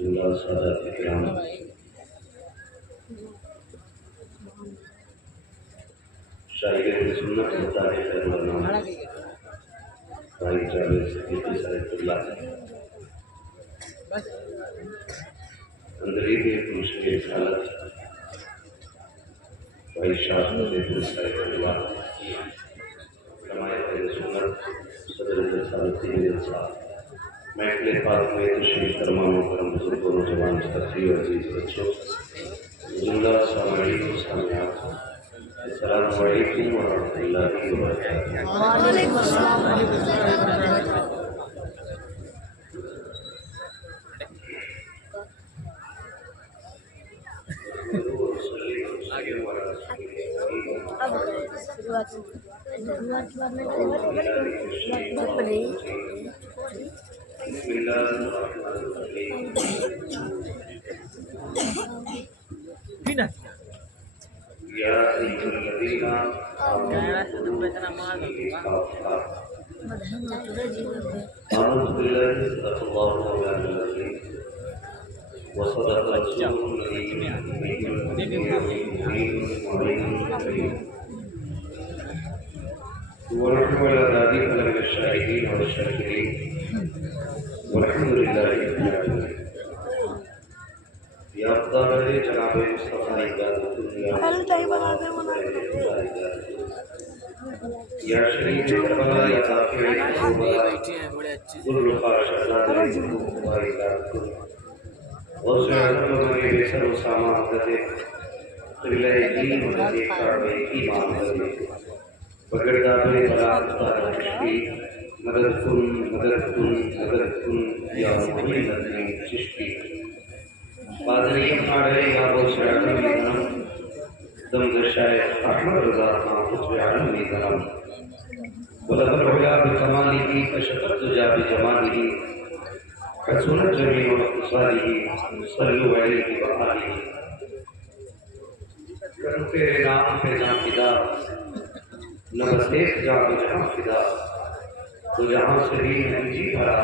جملہ سادات کرام، شاعر سنت مطابق مولانا بھائی جاوید صدیقی صاحب اللہ اندری کے مشکل حالت بھائی شاہ فتح صاحب اللہ فرمائے سنت صدر رسالتی صاحب محفل پاک میں تشریف فرمانوں کرم بزرگوں نوجوان تقریر عزیز بچوں جملہ سامعین و سامعات السلام علیکم ورحمۃ اللہ وبرکاتہ۔ وعلیکم السلام ورحمۃ اللہ وبرکاتہ۔ بسم اللہ الرحمن الرحیم۔ یا ایھا الذین آمنوا باللہ صدق اللہ مولانا العظیم وصدق رسولہ النبی الکریم ونحن علی ذلک من الشاہدین والشاکرین والحمد للہ رب العالمین۔ یا خدا رہے جناب مصطفیٰ عبادت دنیا یا شریف کربلا یا دافع کربلا ذوالرقا شہزادہ محبوبہ عبادت غوث اعظم مغرب بیسر اسامہ حضرت قبلہ دین حضرت کعبہ ایمان حضرت بگرداد بلا چشتی مدد کن مدد کن مدد کن یا محمد ندنی چشتی قادریم آڑے یا غوث اعظم میزنم دمد شیخ احمد رضا خان قطب عالم میزنم ولد العلا بکمالی کشفت جا بجمالی حسنت جمیع اقتصالی صلو علیہ وآلہ کرو تیرے نام پہ جان فدا نہ بس ایک جا بجہاں فدا تو جہاں سے بھی نہیں جی بھرا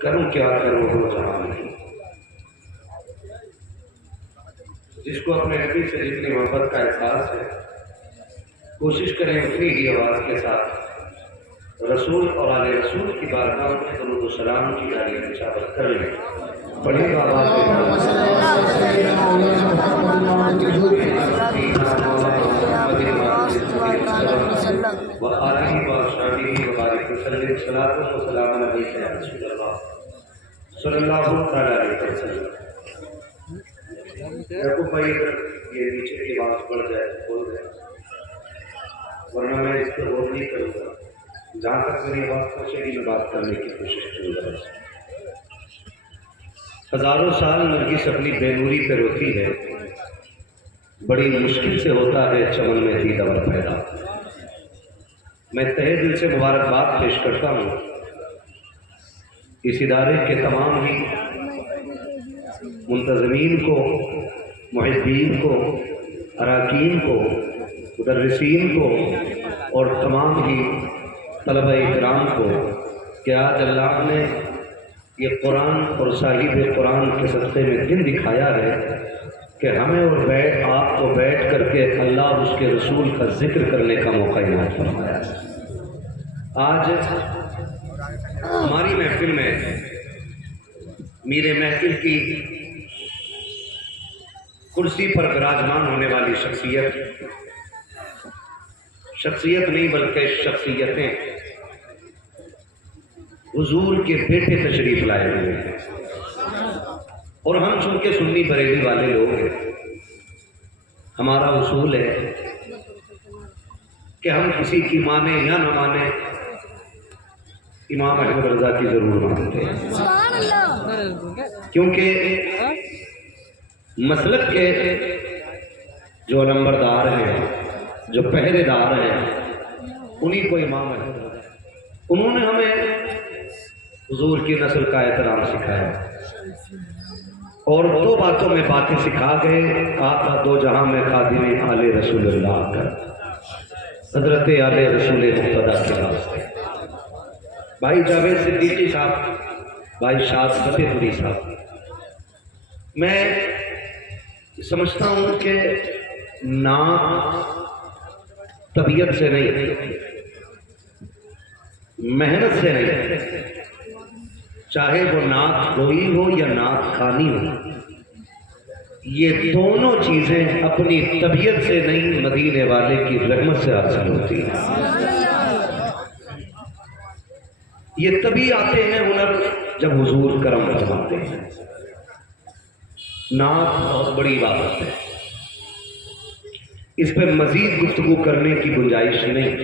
کروں کیا کرو ہو جہاں نہیں۔ جس کو اپنے نبی سے جتنی محبت کا احساس ہے کوشش کریں اتنی ہی آواز کے ساتھ رسول اور آل رسول کی بارگاہ میں درود و سلام کی جاری نشاوت کر لیں۔ پڑھیں گا آواز وآلہ وصحبہ وبارک وسلم صلاۃ و سلام علیک یا رسول اللہ صلی اللہ تعالی علیہ وسلم۔ یعقوب بھائی اگر یہ نیچے کی آواز بڑھ جائے بول دیں ورنہ میں اس پر غور نہیں کروں گا، جہاں تک میری آواز پہنچے گی میں بات کرنے کی کوشش کروں گا۔ ہزاروں سال نرگس اپنی بے نوری پہ روتی ہے، بڑی مشکل سے ہوتا ہے چمن میں دید اور پیدا۔ میں تہہ دل سے مبارکباد پیش کرتا ہوں اس ادارے کے تمام ہی منتظمین کو، محبین کو، اراکین کو، مدرسین کو اور تمام ہی طلبہ کرام کو کہ آج اللہ نے یہ قرآن اور صاحب قرآن کے صدقے میں دن دکھایا ہے کہ ہمیں اور آپ کو بیٹھ کر کے اللہ اور اس کے رسول کا ذکر کرنے کا موقع عنایت فرمایا ہے۔ آج ہماری محفل میں میرے محفل کی کرسی پر براجمان ہونے والی شخصیت نہیں بلکہ شخصیتیں حضور کے بیٹے تشریف لائے ہوئے ہیں، اور ہم چونکہ سنی بریلی والے لوگ ہیں، ہمارا اصول ہے کہ ہم کسی کی مانیں یا نہ مانیں امام احمد رضا کی ضرور مانتے ہیں، کیونکہ مسلک کے جو علمبردار ہیں، جو پہرے دار ہیں، انہی کو امام احمد رضا، انہوں نے ہمیں حضور کی نسل کا احترام سکھایا اور دو باتوں میں باتیں سکھا گئے، آقا دو جہاں میں خادم آل رسول اللہ کر، حضرت آل رسول مقتدیٰ کے واسطے۔ بھائی جاوید صدیقی صاحب، بھائی شاد فتح پوری صاحب، میں سمجھتا ہوں کہ نعت طبیعت سے نہیں، محنت سے نہیں، چاہے وہ نعت گوئی ہو یا نعت خوانی ہو، یہ دونوں چیزیں اپنی طبیعت سے نہیں، مدینے والے کی رحمت سے حاصل ہوتی ہیں۔ یہ تبھی آتے ہیں ہنر جب حضور کرم فرماتے ہیں۔ نعت بہت بڑی عبادت ہے، اس پہ مزید گفتگو کرنے کی گنجائش نہیں،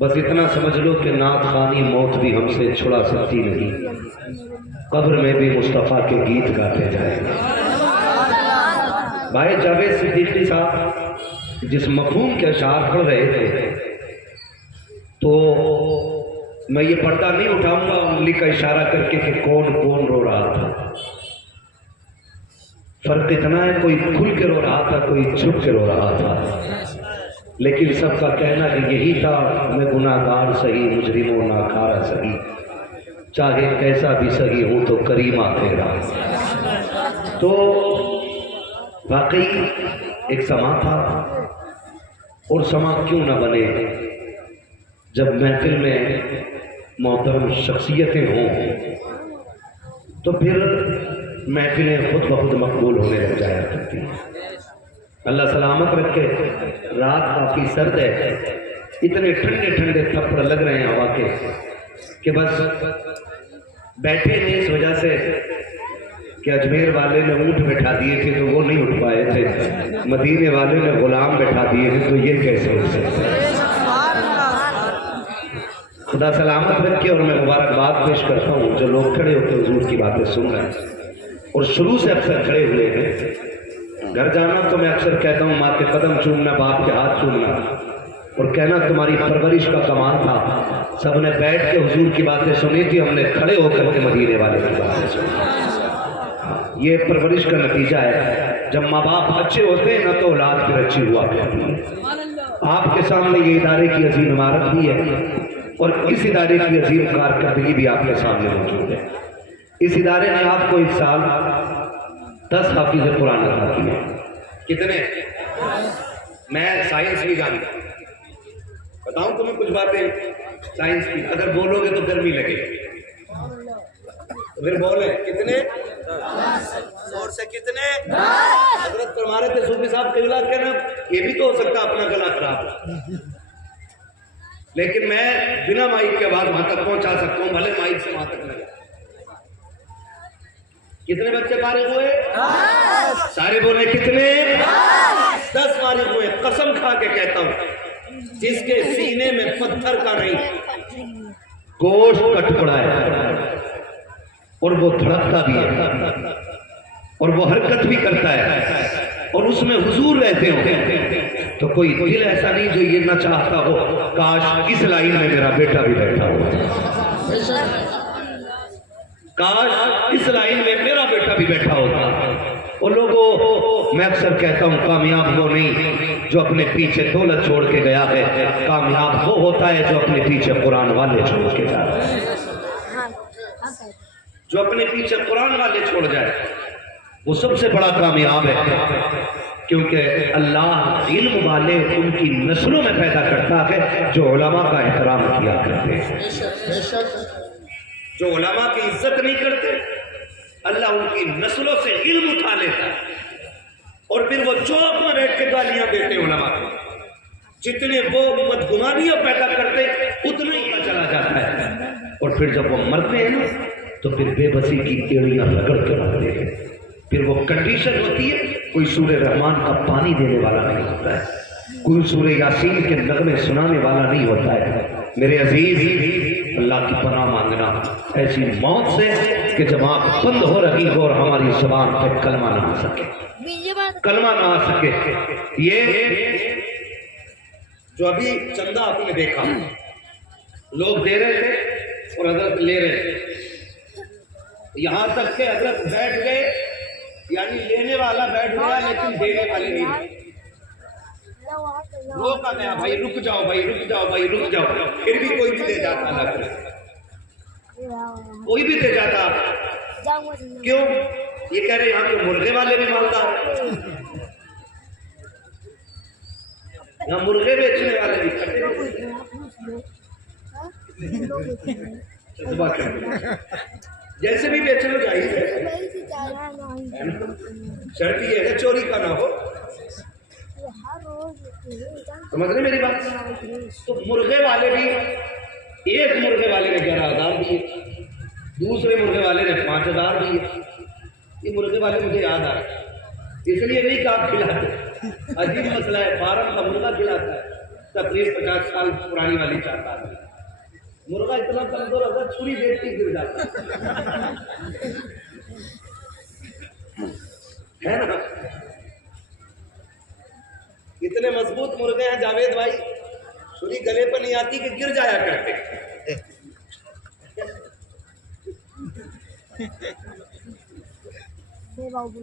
بس اتنا سمجھ لو کہ نعت خوانی موت بھی ہم سے چھڑا سکتی نہیں، قبر میں بھی مصطفیٰ کے گیت گاتے جائیں گے۔ بھائی جاوید صدیقی صاحب جس مفہوم کے اشعار پڑھ رہے تھے، تو میں یہ پردہ نہیں اٹھاؤں گا انگلی کا اشارہ کر کے کہ کون کون رو رہا تھا، فرق اتنا ہے کوئی کھل کے رو رہا تھا، کوئی چھپ کے رو رہا تھا، لیکن سب کا کہنا کہ یہی تھا، میں گناہ گار سہی، مجرم و ناکارہ سہی، چاہے کیسا بھی سہی ہوں تو کریمہ تیرا۔ تو واقعی ایک سما تھا، اور سما کیوں نہ بنے جب محفل میں محترم شخصیتیں ہوں تو پھر محفلیں خود بخود مقبول ہونے لگ جایا کرتی ہیں۔ اللہ سلامت رکھے، رات کافی سرد ہے، اتنے ٹھنڈے ٹھنڈے تھپڑ لگ رہے ہیں ہوا کے کہ بس بیٹھے ہیں اس وجہ سے کہ اجمیر والے نے اونٹ بٹھا دیے تھے تو وہ نہیں اٹھ پائے تھے، مدینے والے نے غلام بٹھا دیے تھے تو یہ کیسے اٹھ سکتے۔ خدا سلامت رکھے، اور میں مبارکباد پیش کرتا ہوں جو لوگ کھڑے ہوتے حضور کی باتیں سن رہے ہیں اور شروع سے اکثر کھڑے ہوئے ہیں۔ گھر جانا تو میں اکثر کہتا ہوں ماں کے قدم چومنا، باپ کے ہاتھ چومنا، اور کہنا تمہاری پرورش کا کمال تھا، سب نے بیٹھ کے حضور کی باتیں سنی تھی، ہم نے کھڑے ہو کر کے مدینے والے کی باتیں سنی۔ یہ پرورش کا نتیجہ ہے، جب ماں باپ اچھے ہوتے ہیں نا تو اولاد پھر اچھی ہوا کرتی ہے۔ آپ کے سامنے یہ ادارے کی عظیم عمارت بھی ہے، اور اس ادارے کی عظیم کارکردگی بھی آپ کے سامنے موجود ہے۔ اس ادارے نے آپ کو اس سال 10 حافظ قرآن عطا کیے۔ کتنے؟ میں سائنس بھی جانتا ہوں، بتاؤں تمہیں کچھ باتیں سائنس کی، اگر بولو گے تو گرمی لگے، پھر بولے کتنے؟ 10 سے کتنے؟ حضرت فرما رہے تھے صوفی صاحب قبلہ کہنا یہ بھی تو ہو سکتا اپنا گلا خراب، لیکن میں بنا مائک کے آواز وہاں تک پہنچا سکتا ہوں، بھلے مائک سے وہاں تک نہ جائے۔ کتنے بچے فارغ ہوئے؟ سارے بولے کتنے؟ 10 فارغ ہوئے۔ قسم کھا کے کہتا ہوں جس کے سینے میں پتھر کا نہیں گوشت کا ٹکڑا ہے، اور وہ دھڑکتا بھی ہے اور وہ حرکت بھی کرتا ہے اور اس میں حضور رہتے ہو، تو کوئی دل ایسا نہیں جو یہ نہ چاہتا ہو کاش اس لائن میں میرا بیٹا بھی بیٹھا ہو، کاش اس لائن میں میرا بیٹا بھی بیٹھا ہوتا۔ اور لوگوں میں اکثر کہتا ہوں کامیاب وہ نہیں جو اپنے پیچھے دولت چھوڑ کے گیا ہے، کامیاب وہ ہوتا ہے جو اپنے پیچھے قرآن والے چھوڑ کے جاتا ہے، جو اپنے پیچھے قرآن والے چھوڑ جائے وہ سب سے بڑا کامیاب ہے، کیونکہ اللہ علم والے ان کی نسلوں میں پیدا کرتا ہے جو علماء کا احترام کیا کرتے ہیں۔ جو علماء کی عزت نہیں کرتے اللہ ان کی نسلوں سے علم اٹھا لیتا ہے، اور پھر وہ چوک میں بیٹھ کے گالیاں دیتے علماء کو، جتنے وہ بدگمانیاں پیدا کرتے اتنا ہی چلا جاتا ہے، اور پھر جب وہ مرتے ہیں نا تو پھر بے بسی کی ایڑیاں رگڑ کے مرتے ہیں۔ پھر وہ کنڈیشن ہوتی ہے، کوئی سورہ رحمان کا پانی دینے والا نہیں ہوتا ہے، کوئی سورہ یاسین کے نغمے سنانے والا نہیں ہوتا ہے۔ میرے عزیز اللہ کی پناہ مانگنا ایسی موت سے کہ جب آنکھ بند ہو رہی ہو اور ہماری زبان پہ کلمہ نہ آ سکے، کلمہ نہ آ سکے۔ یہ جو ابھی چندہ آپ نے دیکھا لوگ دے رہے تھے اور حضرت لے رہے تھے، یہاں تک کہ حضرت بیٹھ گئے، یعنی لینے والا بیٹھ گیا لیکن دینے والے نہیں، روکا گیا بھائی رک جاؤ، بھائی رک جاؤ، بھائی رک جاؤ، پھر بھی کوئی بھی دے جاتا لگ رہا، کوئی بھی دے جاتا۔ کیوں؟ یہ کہہ رہے یہاں کے مرغے والے بھی مالدار ہیں، یہاں مرغے بیچنے والے بھی کھٹے ہیں۔ جیسے بھی بیچ لو جائز ہے، شرط یہ ہے چوری کا نہ ہو، سمجھ رہے میری بات؟ تو مرغے والے بھی، ایک مرغے والے نے 11,000 دیے، دوسرے مرغے والے نے 5,000 دیے۔ یہ مرغے والے مجھے یاد آ رہے، اس لیے نہیں کہ آپ کھلاتے، عجیب مسئلہ ہے، فارم کا مرغا کھلاتا ہے، تقریب 50 سال پرانی والی چاہتا ہے، مرغا اتنا کمزور ہوتا ہے چھری دیکھتی گر جاتا ہے نا۔ اتنے مضبوط مرغے ہیں جاوید بھائی، چھری گلے پر نہیں آتی کہ گر جایا کرتے۔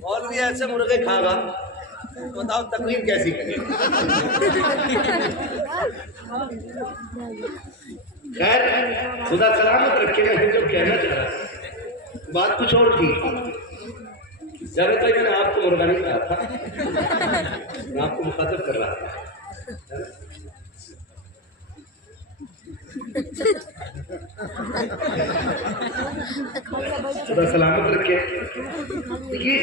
اور بھی ایسے مرغے کھا گا، بتاؤ تقریر کیسی کرے؟ خیر خدا سلامت رکھے گا، جو کہنا چاہ رہا بات کچھ اور تھی۔ جاوید بھائی میں نے آپ کو مرغا نہیں کہا تھا، میں آپ کو مخاطب کر رہا تھا۔ خدا سلامت رکھے۔ یہ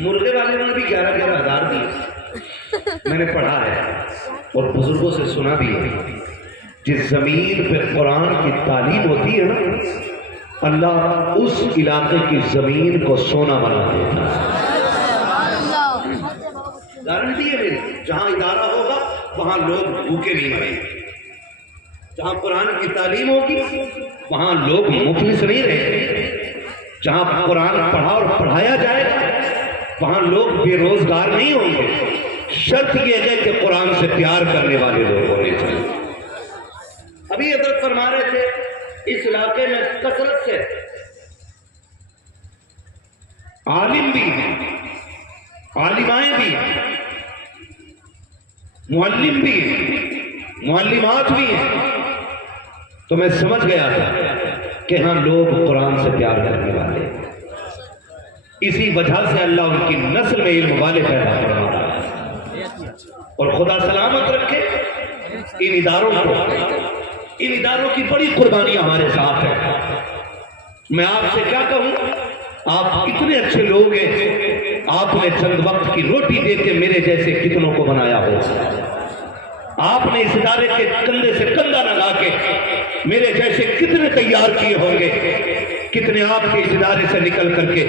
مرغے والے نے بھی 11,000 دیے، میں نے پڑھا ہے اور بزرگوں سے سنا بھی ہے۔ جس زمین پہ قرآن کی تعلیم ہوتی ہے نا، اللہ اس علاقے کی زمین کو سونا بنا دیتا ہے۔ گارنٹی ہے میری، جہاں ادارہ ہوگا وہاں لوگ بھوکے نہیں مریں گے، جہاں قرآن کی تعلیم ہوگی وہاں لوگ مفلس نہیں رہیں گے، جہاں قرآن پڑھا اور پڑھایا جائے وہاں لوگ بے روزگار نہیں ہوں گے۔ شرط یہ ہے کہ قرآن سے پیار کرنے والے لوگ ہونے چاہیے۔ ابھی حضرت فرما رہے تھے اس علاقے میں کثرت سے عالم بھی ہیں، عالمائیں بھی ہیں، معلم بھی ہیں، معلمات بھی ہیں، تو میں سمجھ گیا تھا کہ ہاں لوگ قرآن سے پیار کرنے والے ہیں۔ اسی وجہ سے اللہ ان کی نسل میں علم والے پیدا کروا رہا ہے، اور خدا سلامت رکھے ان اداروں کو، ان اداروں کی بڑی قربانی ہمارے ساتھ ہے۔ میں آپ سے کیا کہوں، آپ اتنے اچھے لوگ ہیں، آپ نے چند وقت کی روٹی دے کے میرے جیسے کتنوں کو بنایا ہو، آپ نے اس ادارے کے کندھے سے کندھا لگا کے میرے جیسے کتنے تیار کیے ہوں گے، کتنے آپ کے اس ادارے سے نکل کر کے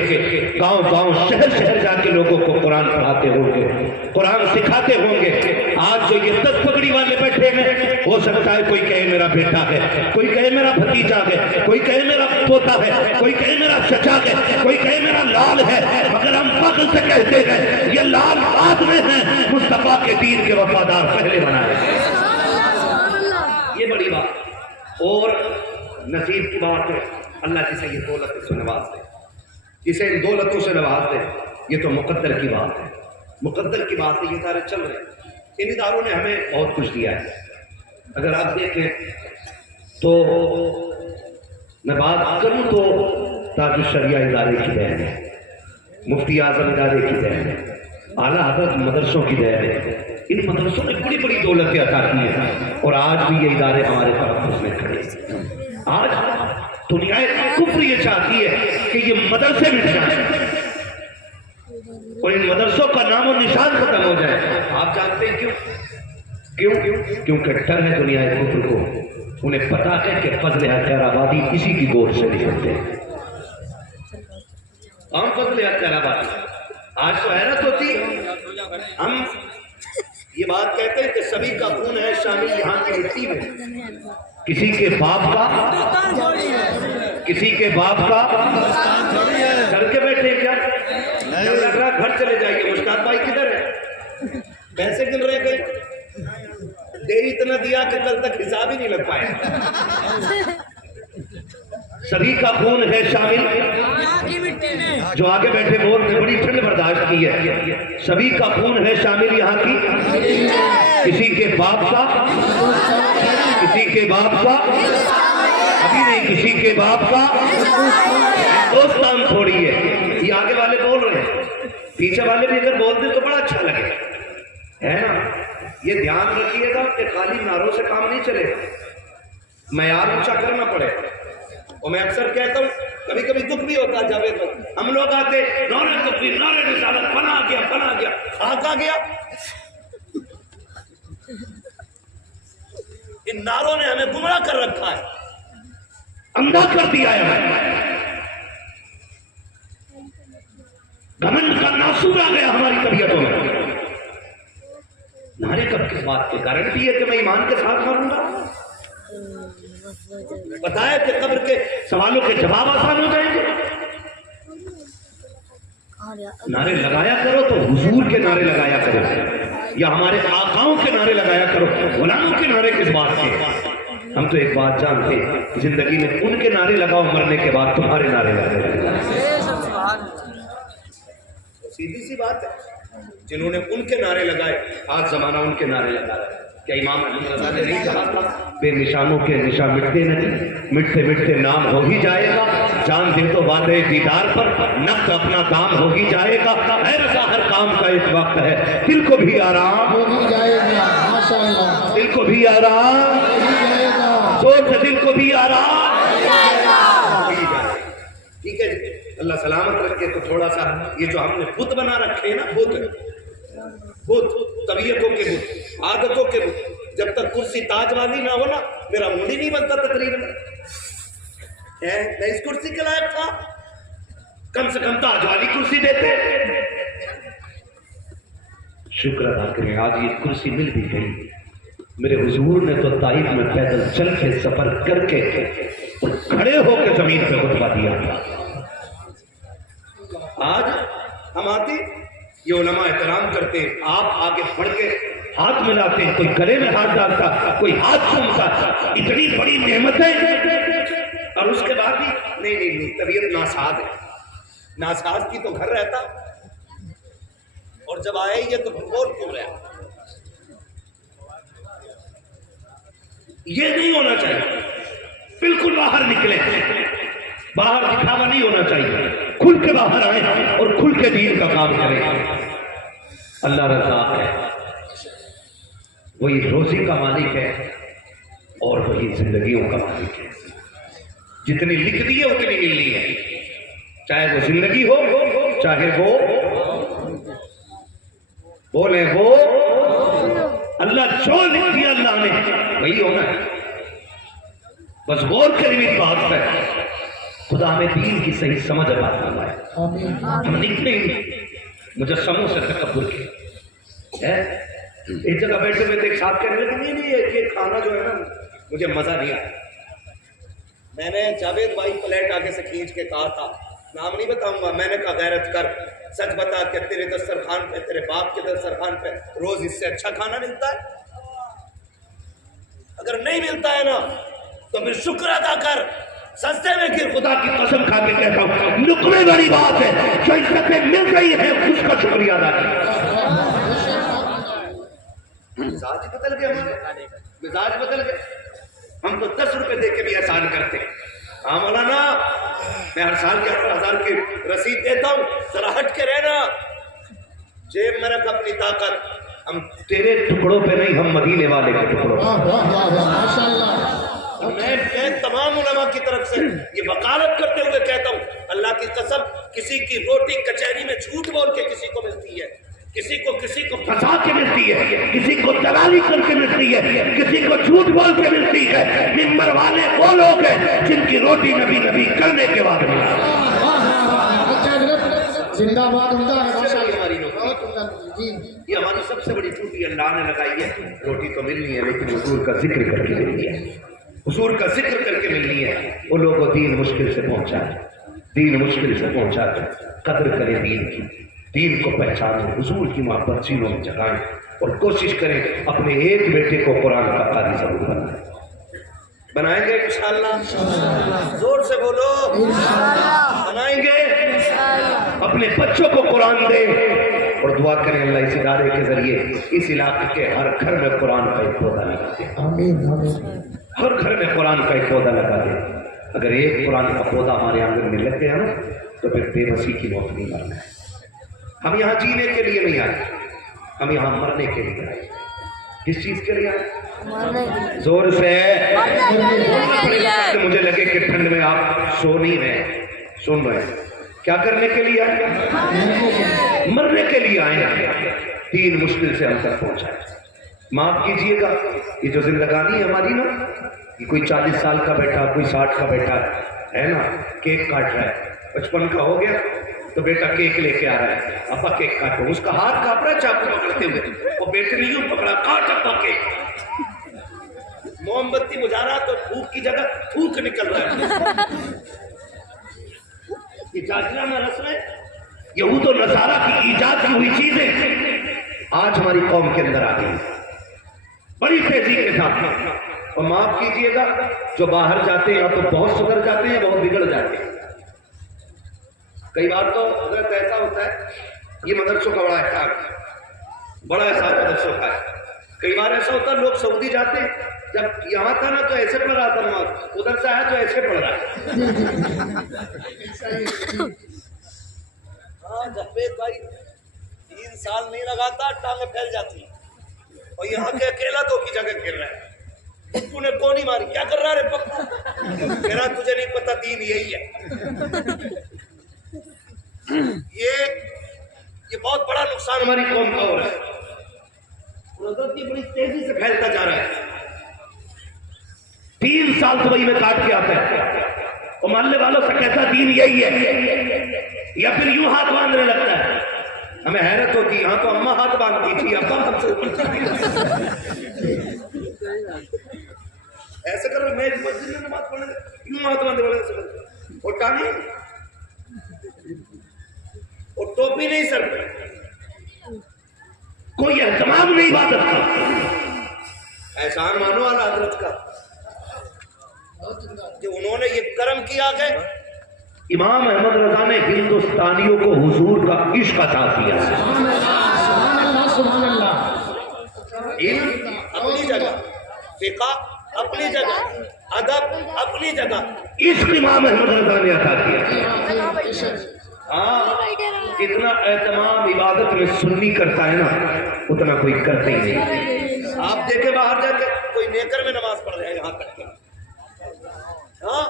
گاؤں گاؤں شہر شہر جا کے لوگوں کو قرآن پڑھاتے ہوں گے، قرآن سکھاتے ہوں گے۔ آج جو یہ 10 پگڑی والے بیٹھے ہیں، ہو سکتا ہے کوئی کہے میرا بیٹا ہے، کوئی کہے میرا بھتیجا ہے، کوئی کہے میرا پوتا ہے، کوئی کہے میرا چچا ہے، کوئی کہے میرا لال ہے، مگر ہم فخر سے کہتے ہیں یہ لال بعد میں ہیں، مصطفیٰ کے دین کے وفادار پہلے بنائے۔ یہ بڑی بات اور نصیب کی بات ہے، اللہ جسے یہ دولت سے نواز دے، جسے ان دولتوں سے نواز دے، یہ تو مقدر کی بات ہے، مقدر کی بات ہے۔ یہ ادارے چل رہے ہیں، ان اداروں نے ہمیں بہت کچھ دیا ہے۔ اگر آپ دیکھیں تو میں بات کروں تو تاج الشریعہ ادارے کی دین ہے، مفتی اعظم ادارے کی دین ہے، اعلیٰ حضرت مدرسوں کی دین ہے۔ ان مدرسوں نے بڑی بڑی دولتیں عطا کی ہیں، اور آج بھی یہ ادارے ہمارے تحفظ میں کھڑے ہیں۔ آج دنیا کفر یہ چاہتی ہے کہ یہ مدرسے مٹ جائیں اور ان مدرسوں کا نام و نشان ختم ہو جائے۔ آپ جانتے ہیں کیوں؟ کیونکہ ڈر ہے دنیا کفر کو، انہیں پتا ہے کہ فضل خیر آبادی اسی کی گود سے نکلتے ہیں۔ ہم فضل خیر آبادی آج تو حیرت ہوتی ہے، ہم یہ بات کہتے ہیں کہ سبھی کا خون ہے شامل یہاں کی مٹی میں، کسی کے باپ کا ڈر کے بیٹھے کیا؟ لگ رہا گھر چلے جائیے، مشتاق بھائی کدھر ہے؟ پیسے گن رہے گئے، دے اتنا دیا کہ کل تک حساب ہی نہیں لگ پائے۔ سبھی کا خون ہے شامل، جو آگے بیٹھے بول نے بڑی ٹھنڈ برداشت کی ہے، سبھی کا خون ہے شامل یہاں کی، کسی کے باپ کا ابھی نہیں، کسی کے باپ کا دوستان تھوڑی ہے۔ یہ آگے والے بول پیچھے والے بھی اگر بول دیں تو بڑا اچھا لگے، ہے نا؟ یہ دھیان رکھیے گا کہ خالی نعروں سے کام نہیں چلے گا، معیار اونچا کرنا پڑے گا۔ اور میں اکثر کہتا ہوں، کبھی کبھی دکھ بھی ہوتا ہے جاوید بھائی، ہم لوگ آتے نعرے تکبیر، نعرے رسالت، فنا گیا فنا گیا، خاک آ گیا۔ ان نعروں نے ہمیں گمراہ کر رکھا ہے، اندھا کر دیا ہے ہمیں، گھمنڈ کا ناسور آ گیا ہماری طبیعتوں میں۔ نعرے کا کس بات کے گارنٹی ہے کہ میں ایمان کے ساتھ مروں گا؟ پتا ہے کہ قبر کے سوالوں کے جواب آسان ہو جائیں گے۔ نعرے لگایا کرو تو حضور کے نعرے لگایا کرو، یا ہمارے آقاؤں کے نعرے لگایا کرو، غلاموں کے نعرے کس بات کے؟ ہم تو ایک بات جانتے ہیں، زندگی میں ان کے نعرے لگاؤ، مرنے کے بعد تمہارے نعرے لگاؤ۔ سیدھی سی بات ہے، جنہوں نے ان کے نعرے لگائے آج زمانہ ان کے نعرے لگا رہا ہے۔ کیا امام احمد رضا نے نہیں کہا تھا بے نشانوں کے نشاں مٹتے نہیں، مٹتے مٹتے نام ہو ہی جائے گا، جان دے تو وعدے دیدار پر نقد اپنا کام ہو ہی جائے گا۔ اے رضا ہر کام کا ایک وقت ہے، دل کو بھی آرام ہو ہی جائے گا، ماشاءاللہ دل کو بھی آرام ہو ہی جائے گا، سوچ دل کو بھی آرام ہو ہی جائے گا۔ ٹھیک ہے جی، اللہ سلامت رکھے۔ تو تھوڑا سا یہ جو ہم نے بت بنا رکھے ہیں نا، بت طبیعتوں کے بت، عادتوں کے بت، جب تک کرسی تاج والی نہ ہو نا، میرا موڈ ہی نہیں بنتا تقریر میں۔ میں اس کرسی کے لائق تھا، کم سے کم تاج والی کرسی دیتے۔ شکر ادا کریں آج یہ کرسی مل بھی گئی۔ میرے حضور نے تو طائف میں پیدل چل کے سفر کر کے اور کھڑے ہو کے زمین پہ خطبہ دیا۔ آج ہم آتے، یہ علماء احترام کرتے، آپ آگے بڑھ کے ہاتھ ملاتے، کوئی گلے میں ہاتھ ڈالتا، کوئی ہاتھ چومتا، اتنی بڑی نعمتیں، اور اس کے بعد بھی نہیں طبیعت ناساز ہے۔ ناساز کی تو گھر رہتا، اور جب آئے یہ تو بول کیوں رہا؟ یہ نہیں ہونا چاہیے، بالکل باہر نکلے، باہر دکھاوا نہیں ہونا چاہیے، کھل کے باہر آئے اور کھل کے دین کا کام کریں۔ اللہ رزاق ہے، وہی روزی کا مالک ہے اور وہی زندگیوں کا مالک ہے۔ جتنی لکھ دی ہے اتنی ملنی ہے، چاہے وہ زندگی ہو چاہے وہ بولے وہ اللہ جو لکھ دیا اللہ نے وہی ہونا ہے۔ بس غور کریں اس بات پر، خدا ہمیں دین کی صحیح سمجھ عطا فرمائے۔ ہم نکلے مجسموں سے تکبر کے ہے۔ ایک جگہ بیٹھے ہوئے ایک صاحب کہنے لگے نہیں یہ کھانا جو ہے نا مجھے مزہ نہیں آیا۔ میں نے جاوید بھائی پلیٹ آگے سے کھینچ کے کہا تھا، نام نہیں بتاؤں گا، میں نے کہا غیرت کر، سچ بتا کہ تیرے دسترخوان پہ، تیرے باپ کے دسترخوان پہ روز اس سے اچھا کھانا ملتا ہے؟ اگر نہیں ملتا ہے نا تو پھر شکر ادا کر، سستے میں کہ خدا کی قسم کھا کے کہتا ہوں لقمے بڑی بات ہے، جو عزتیں مل رہی ہے اس کا شکریہ ادا کر۔ مزاج بدل گئے، ہمارے مزاج بدل گئے۔ ہم تو 10 روپے دے کے بھی احسان کرتے ہیں۔ ہاں مولانا میں ہر سال کے 8,000 کی رسید دیتا ہوں، ذرا ہٹ کے رہنا، جیب میں رکھ اپنی طاقت۔ ہم تیرے ٹکڑوں پہ نہیں، ہم مدینے والے کے ٹکڑوں پہ۔ میں تمام علماء کی طرف سے یہ وکالت کرتے ہوئے کہتا ہوں، اللہ کی قسم کسی کی روٹی کچہری میں جھوٹ بول کے کسی کو ملتی ہے، کسی کو پھنسا کے ملتی ہے، کسی کو دلالی کر کے ملتی ہے، کسی کو جھوٹ بول کے ملتی ہے۔ ممبر والے وہ لوگ ہیں جن کی روٹی نبی کرنے کے بعد ملا۔ زندہ باد ہوتا ہے، یہ ہماری سب سے بڑی ٹوٹی اللہ نے لگائی ہے۔ روٹی تو ملنی ہے لیکن حضور کا ذکر کر کے ملنی ہے، حضور کا ذکر کر کے ملنی ہے۔ وہ لوگوں دین مشکل سے پہنچا ہے، دین مشکل سے پہنچا ہے، قدر کریں دین کی، دین کو پہچانیں، حضور کی محبت سینوں میں جگائیں اور کوشش کریں اپنے ایک بیٹے کو قرآن کا قاری ضرور بنائیں۔ بنائیں گے انشاءاللہ؟ زور سے بولو بنائیں گے۔ اپنے بچوں کو قرآن دیں اور دعا کریں اللہ اس ادارے کے ذریعے اس علاقے کے ہر گھر میں قرآن کا ایک پودا لگا دے، ہر گھر میں قرآن کا ایک پودا لگا دے۔ اگر ایک قرآن کا پودا ہمارے آنگن میں لگ گیا نا تو پھر بے بسی کی موت نہیں مرنا ہے۔ ہم یہاں جینے کے لیے نہیں آئے، ہم یہاں مرنے کے لیے آئے۔ کس چیز کے لیے آئے؟ زور سے مجھے لگے کہ ٹھنڈ میں آپ سو نہیں رہے، سن رہے ہیں۔ کیا کرنے کے لیے آئے؟ مرنے کے لیے آئے ہیں۔ 3 مشکل سے ہم تک پہنچائے۔ معاف کیجئے گا، یہ جو زندگانی ہے ہماری نا، یہ کوئی 40 سال کا بیٹا، کوئی 60 کا بیٹا ہے نا، کیک کاٹ رہا ہے، 55 کا ہو گیا تو بیٹا کیک لے کے آ رہا ہے، ابا کیک کاٹو، اس کا ہاتھ کانپ رہا ہے چاقو پکڑتے ہوئے، وہ بیٹے نے یوں پکڑا، کاٹ ابا کیک، موم بتی بجھا رہا تو تھوک کی جگہ تھوک نکل رہا ہے۔ یہ جاجرہ میں رسم ہے، یہود و نصارہ کی ایجاد کی ہوئی چیزیں آج ہماری قوم کے اندر آ گئی بڑی تیزی کے ساتھ۔ اور معاف کیجئے گا، جو باہر جاتے ہیں یا تو بہت سدھر جاتے ہیں بہت بگڑ جاتے ہیں۔ کئی بار تو حضرت ایسا ہوتا ہے، یہ مدرسوں کا بڑا احساس، بڑا احساس مدرسوں کا ہے۔ کئی بار ایسا ہوتا ہے لوگ سعودی جاتے ہیں، جب یہاں تھا نا تو ایسے پڑھ رہا تھا نماز، ادھر سے آیا تو ایسے پڑھ رہا ہے۔ ہاں جاوید بھائی 3 سال نہیں لگاتا ٹانگیں پھیل جاتی ہیں، اور یہاں کے اکیلا 2 کی جگہ کھیل رہا ہے۔ پپو نے کونی ماری، کیا کر رہا ہے پپو؟ کہہ رہا تجھے نہیں پتا دین یہی ہے۔ یہ بہت بڑا نقصان ہماری قوم کا ہو رہا ہے، حضرت کی بڑی تیزی سے پھیلتا جا رہا ہے۔ 3 سال دبئی میں کاٹ کے آتا ہے اور محلے والوں سے کہتا دین یہی ہے، یا پھر یوں ہاتھ باندھنے لگتا ہے۔ ہمیں حیرت ہوتی ہے، یہاں تو اماں ہاتھ باندھتی تھی، ابا ہم سے اوپر ایسے کر رہے، میں مسجد میں نماز پڑھنے یوں ہاتھ باندھے والے، اور ٹانگی اور ٹوپی نہیں سر پہ، کوئی اہتمام نہیں عبادت کا۔ احسان مانو اعلیٰ حضرت کا کہ انہوں نے یہ کرم کیا کہ امام احمد رضا نے ہندوستانیوں کو حضور کا عشق عطا کیا۔ سبحان اللہ۔ علم اپنی جگہ، فقہ اپنی جگہ، ادب اپنی جگہ، عشق امام احمد رضا نے عطا کیا۔ ہاں، اتنا اہتمام عبادت میں سنی کرتا ہے نا، اتنا کوئی کرتے ہی نہیں۔ آپ دیکھیں باہر جا کے کوئی نیکر میں نماز پڑھ رہے ہیں یہاں تک کہ، ہاں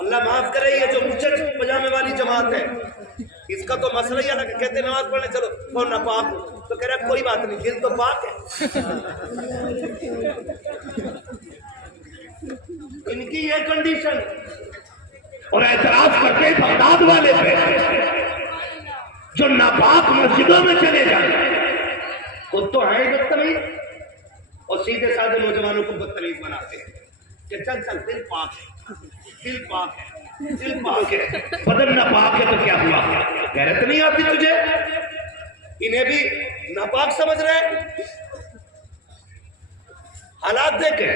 اللہ معاف کرے، یہ جو مچٹ پجامے والی جماعت ہے، اس کا تو مسئلہ ہی الگ ہے۔ کہتے ہیں نماز پڑھنے چلو، کون ناپاک ہو، تو کہہ رہا ہے کوئی بات نہیں، دل تو پاک ہے۔ ان کی یہ کنڈیشن، اور اعتراض کرتے ہیں بغداد والے پہ جو ناپاک مسجدوں میں چلے جائیں، خود تو ہیں بدتمیز، اور سیدھے سادھے نوجوانوں کو بدتمیز بناتے ہیں کہ چل چل دل پاک ہے، دل پاک ہے، دل پاک ہے، بدن ناپاک ہے تو کیا ہوا؟ غیرت نہیں آتی تجھے؟ انہیں بھی ناپاک سمجھ رہے ہیں۔ حالات دیکھیں،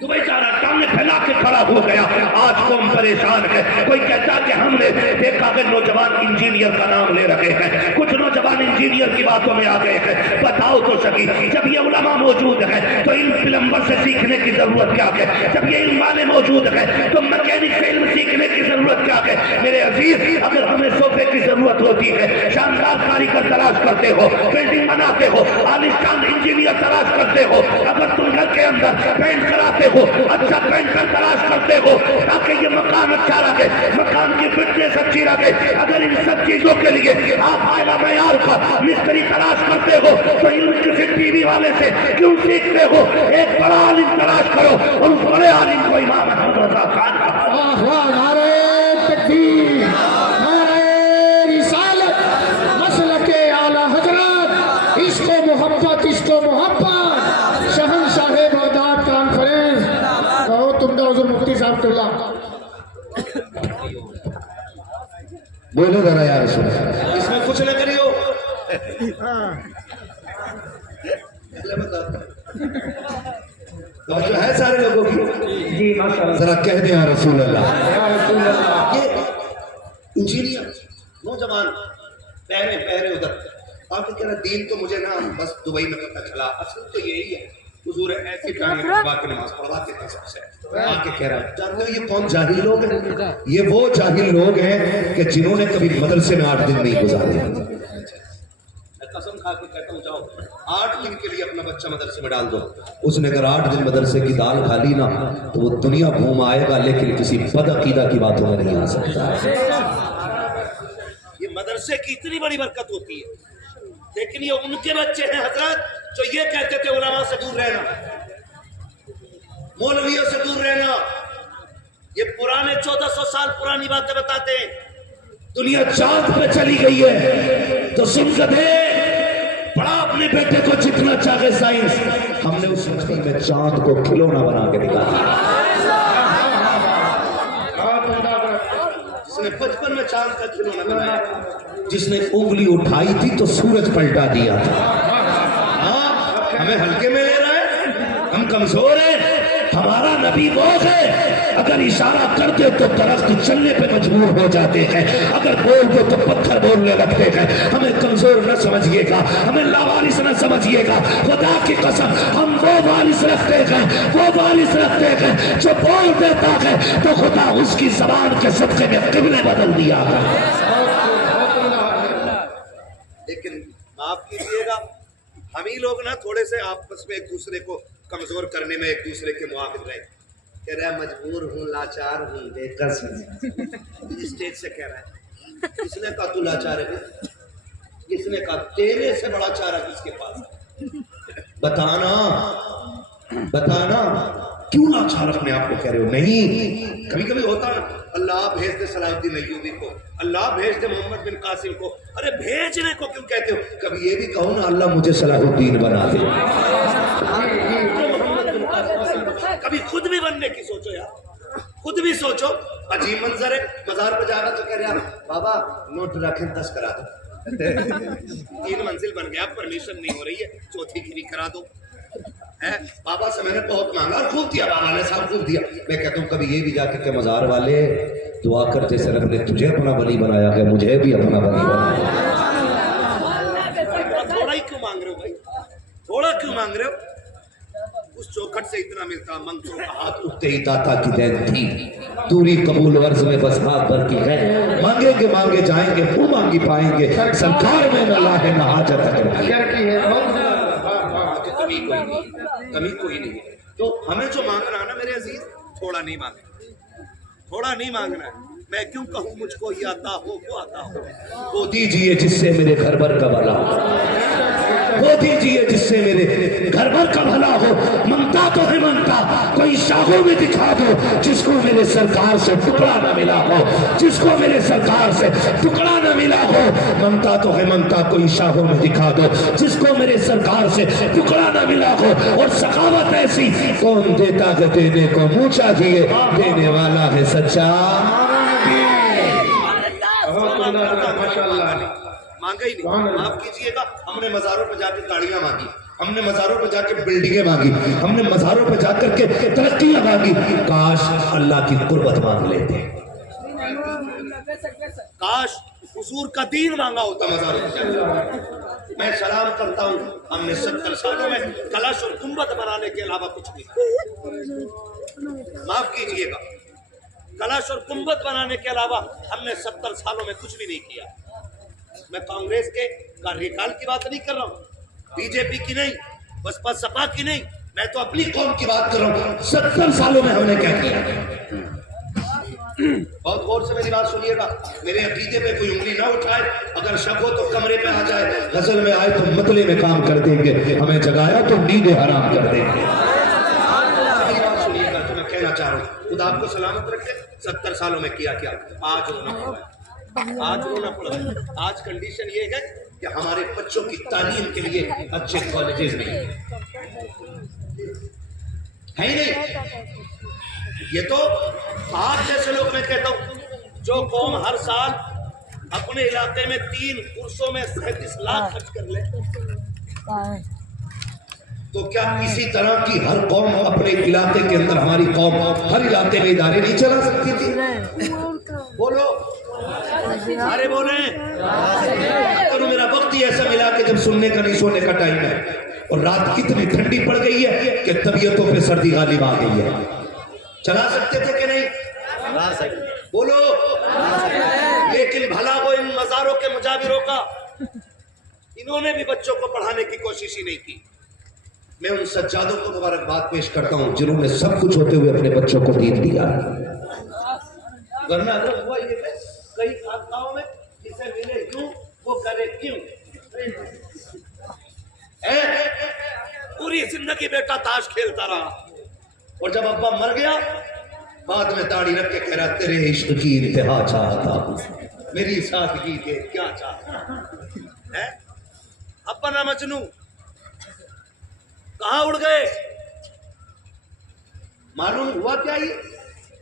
دبئی جا رہا، ٹانگیں پھیلا کے کھڑا ہو گیا، آج قوم پریشان ہے۔ کوئی کہتا کہ ہم نے دیکھا کہ نوجوان انجینئر کا نام لے رکھے ہیں، کچھ نوجوان انجینئر کی باتوں میں آ گئے ہیں۔ بتاؤ تو سکی، جب یہ علماء موجود ہیں تو ان پلمبر سے سیکھنے کی ضرورت کیا ہے؟ جب یہ علم والے موجود ہیں تو میکینک سے علم سیکھنے کی ضرورت کیا ہے؟ میرے عزیز، اگر ہمیں صوفے کی ضرورت ہوتی ہے، شاندار کاریگر تلاش کرتے ہو، بلڈنگ بناتے ہو، عالیشان انجینئر تلاش کرتے ہو، اگر تم گھر کے اندر پینٹ کراتے ہو، اچھا پینٹر تلاش کرتے ہو تاکہ یہ مکان اچھا لگے، مکان کی فٹنس اچھی لگے، اگر ان سب چیزوں کے لیے آپ اعلیٰ معیار کا مستری تلاش کرتے ہو تو علم کسی ٹی وی والے سے کیوں سیکھتے ہو؟ ایک بڑا عالم تلاش کرو اور اس بڑے عالم کو امام احمد رضا خان کا نعرہ تکبیر، نعرہ رسالت، مسلک اعلیٰ حضرت، عشق و محبت، عشق و محبت، شہنشاہ بغداد کانفرنس۔ کہو تم دا حضور مفتی صاحب قبلہ بولو ذرا یا رسول اللہ۔ اس میں کچھ نہ کریو۔ جو ہے سارے لوگوں کی، جی ماشاءاللہ، ذرا کہہ دیں یا رسول اللہ۔ یہ انجینئر نوجوان پہرے ادھر آپ کہہ رہے دین تو مجھے نا بس دبئی میں پتہ چلا، اصل تو یہی ہے۔ حضور ایسی ٹانگیں کھلوا کے نماز پڑھواتے تھے سب سے آ کے کہہ رہا ہے جانتے ہو یہ کون جاہل لوگ ہیں؟ یہ وہ جاہل لوگ ہیں کہ جنہوں نے کبھی مدرسے میں 8 دن نہیں گزارے. قسم کھا کے کہتا ہوں جاؤ 8 دن کے لیے اپنا بچہ مدرسے میں ڈال دو. اس نے اگر 8 دن مدرسے کی دال کھا لی نا تو وہ دنیا گھوم آئے گا لیکن کسی بد عقیدہ کی باتوں میں نہیں آ سکتا. یہ مدرسے کی اتنی بڑی برکت ہوتی ہے لیکن یہ ان کے بچے ہیں حضرت جو یہ کہتے تھے علماء سے دور رہنا, مولویوں سے دور رہنا. یہ پرانے 1400 سال پرانی باتیں بتاتے ہیں. دنیا چاند پہ چلی گئی ہے تو سن گدھے پڑھا اپنے بیٹے کو جتنا چاہے سائنس. ہم نے اس بچپن میں چاند کو کھلونا بنا کے نکالا. جس نے بچپن میں چاند کا کھلونا بنایا, جس نے انگلی اٹھائی تھی تو سورج پلٹا دیا تھا. ہمیں ہلکے میں لے رہا ہے, ہم کمزور ہیں. ہمارا نبی وہ ہے اگر اشارہ کر دے تو درخت چلنے پہ مجبور ہو جاتے ہیں, اگر بول دو تو پتھر بولنے لگتے ہیں. ہمیں کمزور نہ سمجھیے گا, ہمیں لاوارث نہ سمجھیے گا. خدا کی قسم ہم وہ وارث رکھتے ہیں, وہ وارث رکھتے ہیں جو بول دیتا ہے تو خدا اس کی زبان کے صدقے میں قبلے بدل دیا ہے. لیکن معاف کیجیے گا ہم ہی لوگ نا تھوڑے سے آپس میں ایک دوسرے کو کمزور کرنے میں ایک دوسرے کے موافق رہے. کہہ رہا ہے مجبور ہوں, لاچار ہوں, بے کس ہوں. اسٹیج سے کہہ رہا ہے. کس نے کہا تو لاچار ہے؟ کس نے کہا تیرے سے بڑا چارہ کس کے پاس ہے؟ بتانا کیوں لاچار اپنے آپ کو کہہ رہے ہو؟ نہیں, کبھی کبھی ہوتا نا اللہ بھیج دے صلاح الدین ایوبی کو, اللہ بھیج دے محمد بن قاسم کو. ارے بھیجنے کو کیوں کہتے ہو؟ کبھی یہ بھی کہو نا اللہ مجھے صلاح الدین بنا دے. کبھی خود بھی بننے کی سوچو یار, خود بھی سوچو. عجیب منظر ہے, مزار پہ جا رہا تو کہہ رہا بابا نوٹ رکھیں 10 کرا دو. 3 منزل بن گیا, پرمیشن نہیں ہو رہی ہے, 4تھی کی بھی کرا دو. بابا سے میں نے بہت مانگا اور خوب دیا, بابا نے صاحب خوب دیا. میں کہتا ہوں کبھی یہ بھی جا کے کہ مزار والے دعا کرتے سے رب نے تجھے اپنا ولی بنایا ہے, مجھے بھی اپنا ولی بنایا. تھوڑا ہی کیوں مانگ رہے ہو بھائی, تھوڑا کیوں مانگ رہے ہو؟ اس چوکھٹ سے اتنا ملتا, منگتوں کا ہاتھ اٹھتے ہی داتا کی دین تھی, دوری قبول ورز میں بس ہاتھ بھر کی ہے. مانگیں گے مانگے جائیں گے, وہ مانگی پائیں گے, سرکار میں نہ لاہ نہ حاجت کمی کوئی نہیں. تو ہمیں جو مانگنا ہے نا میرے عزیز, تھوڑا نہیں مانگنا, تھوڑا نہیں مانگنا ہے. میں کیوں کہوں مجھ کو یہ آتا ہو وہ آتا ہو. وہ دیجئے جس سے میرے گھر بھر کا بھلا ہو, وہ دیجئے جس سے میرے گھر بھر کا بھلا ہو. منگتا تو ہے منگتا, کوئی شاہوں میں دکھا دو جس کو میرے سرکار سے ٹکڑا نہ ملا ہو, جس کو میرے سرکار سے ٹکڑا نہ ملا ہو. منگتا تو ہے منگتا, کوئی شاہوں میں دکھا دو جس کو میرے سرکار سے ٹکڑا نہ ملا ہو. اور سخاوت ایسی کون دیتا ہے دینے کو منہ چاہیے, دینے والا ہے سچا. مانگا ہی نہیں. معاف کیجیے گا, ہم نے مزاروں پہ جا کے گاڑیاں مانگی, ہم نے مزاروں پہ جا کے بلڈنگیں مانگی, ہم نے مزاروں پہ جا کر کے ترقیاں مانگی. کاش اللہ کی قربت مانگ لیتے, کاش حضور کا دین مانگا ہوتا مزاروں پہ جا کے. میں سلام کرتا ہوں, ہم نے 70 سالوں میں کلش اور گنبد بنانے کے علاوہ کچھ نہیں. معاف کیجیے گا, کلش اور گنبد بنانے کے علاوہ ہم نے 70 سالوں میں کچھ بھی نہیں کیا. میں کانگریس کے کاریکال کی بات نہیں کر رہا ہوں, بی جے پی کی نہیں, بسپا سپا کی نہیں, میں تو اپنی قوم کی بات کر رہا ہوں. 70 سالوں میں ہم نے کیا کیا؟ بہت غور سے میری بات سنیے گا, میرے عقیدے پہ کوئی انگلی نہ اٹھائے. اگر شک ہو تو کمرے پہ آ جائے. غزل میں آئے تو مطلے میں کام کر دیں گے, ہمیں جگایا تو نیندیں حرام کر دیں گے. میری بات سنیے گا جو میں کہنا چاہ رہا ہوں. خدا آپ کو سلامت رکھے. 70 سالوں میں کیا کیا, آج رونا پڑا, آج رونا پڑا. آج کنڈیشن یہ ہے کہ ہمارے بچوں کی تعلیم کے لیے اچھے کالجز نہیں ہے ہی نہیں. یہ تو آپ جیسے لوگ, میں کہتا ہوں, جو قوم ہر سال اپنے علاقے میں 3 کورسوں میں 37 لاکھ خرچ کر لے, تو کیا اسی طرح کی ہر قوم اپنے علاقے کے اندر, ہماری قوم ہر علاقے میں ادارے نہیں چلا سکتی تھی؟ بولو, سارے بولیں. میرا وقت ہی ایسا ملا کہ جب سننے کا نہیں سونے کا ٹائم ہے. اور رات اتنی ٹھنڈی پڑ گئی ہے کہ طبیعتوں پہ سردی غالب آ گئی ہے. چلا سکتے تھے کہ نہیں؟ بولو. لیکن بھلا وہ ان مزاروں کے مجاوروں کا، انہوں نے بھی بچوں کو پڑھانے کی کوشش ہی نہیں کی. میں ان سجادوں کو مبارکباد پیش کرتا ہوں جنہوں نے سب کچھ ہوتے ہوئے اپنے بچوں کو دین دیا. ورنہ اگر ہوا یہ ہے کئی خانقاہوں میں جسے ملے کیوں وہ کرے کیوں. پوری زندگی بیٹا تاش کھیلتا رہا، اور جب ابا مر گیا بعد میں داڑھی رکھ کے کہہ رہا تیرے عشق کی انتہا چاہتا ہوں، میری سادگی کے کیا چاہتا ہے. ابا نا مجنو کہاں اڑ گئے؟ معلوم ہوا کیا یہ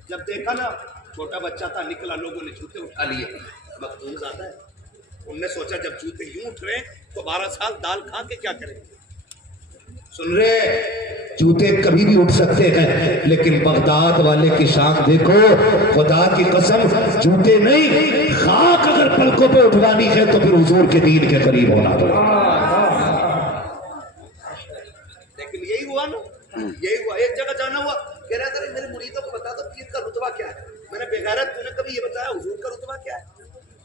جب دیکھا نا چھوٹا بچہ تھا نکلا، لوگوں نے جوتے اٹھا لیے. مخدوم زیادہ ہے، انہوں نے سوچا جب جوتے یوں اٹھ رہے تو 12 سال دال کھا کے کیا کریں گے. سن رہے، جوتے کبھی بھی اٹھ سکتے ہیں لیکن بغداد والے کی شان دیکھو. خدا کی قسم جوتے نہیں، خاک اگر پلکوں پہ اٹھوانی ہے تو پھر حضور کے دین کے قریب ہونا پڑے. لیکن یہی ہوا نا، یہی ہوا. ایک جگہ جانا ہوا، کہہ رہا تھا میرے مریدوں کو بتا دو پیر کا رتبہ کیا ہے. میں نے بے غیرت تو نے کبھی یہ بتایا حضور کا رتبہ کیا ہے؟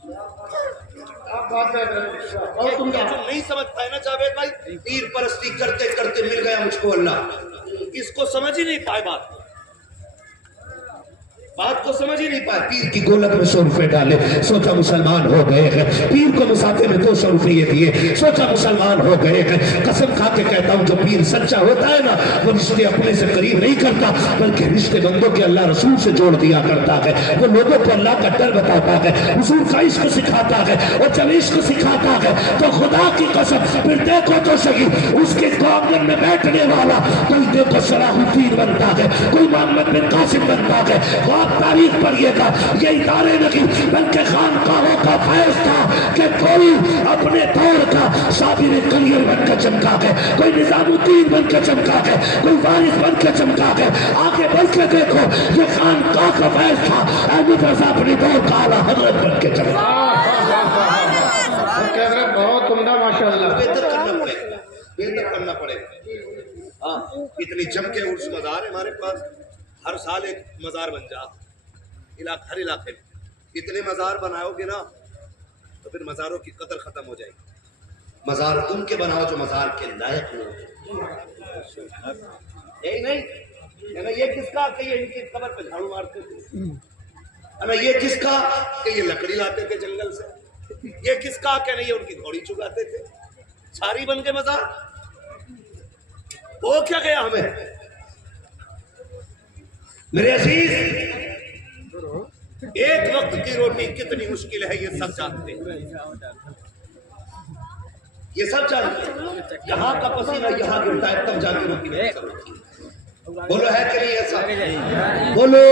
جو نہیں سمجھتا ہے نا جاوید بھائی، پیر پرستی کرتے کرتے مل گیا مجھ کو اللہ، اس کو سمجھ ہی نہیں پائے بات کو سمجھ ہی نہیں پائے. پیر کی گولک میں 100 روپے ڈالے، سوچا مسلمان ہو گئے ہیں. پیر کو مسافے میں 200 روپے دیے، سوچا مسلمان ہو گئے ہیں. قسم کھا کے کہتا ہوں جو پیر سچا ہوتا ہے نا وہ رشتے اپنے سے قریب نہیں کرتا بلکہ رشتے بندوں کے اللہ رسول سے جوڑ دیا کرتا ہے. وہ لوگوں کو اللہ کا ڈر بتاتا ہے، حضور کا عشق سکھاتا ہے. اور جب عشق سکھاتا ہے تو خدا کی قسم پھر دیکھو تو صحیح اس کے آنگن میں بیٹھنے والا کوئی دیکھو صلاح الدین بنتا ہے، کوئی محمد بن قاسم بنتا ہے. تاریخ پڑھیے گا، یہ ادارے نہیں بلکہ خانقاہوں کا فیض تھا کہ کوئی اپنے دور کا صابر کلیر بن کے چمکا ہے، کوئی نظام الدین بن کے چمکا ہے، کوئی وارث بن کے چمکا ہے. آگے بڑھ کے دیکھو یہ خانقاہ کا فیض تھا، احمد رضا اپنے دور کا اعلیٰ حضرت بن کے چمکا. بہت عمدہ ماشاءاللہ. بہتر کرنا پڑے گا. اتنی جم کے عرس مزار ہے ہمارے پاس، ہر سال ایک مزار بن جا. ہر علاقے میں اتنے مزار بناؤ گے نا تو پھر مزاروں کی قدر ختم ہو جائے گی. مزار تم کے بناؤ جو مزار کے لائق ہو. یہی نہیں یہ کس کا کہ یہ ان کی قبر پہ جھاڑو مارتے تھے، یہ کس کا کہ یہ لکڑی لاتے تھے جنگل سے، یہ کس کا کہ نہیں یہ ان کی گھوڑی چگاتے تھے. ساری بن کے مزار ہو کیا گیا ہمیں. میرے عزیز ایک وقت کی روٹی کتنی مشکل ہے یہ سب جانتے ہیں، یہ سب جانتے ہیں. یہاں کا پسینہ یہاں گرتا ہے تب جا کے روٹی میں سب ہوتی ہے. بولو ہے کہ نہیں ایسا؟ بولو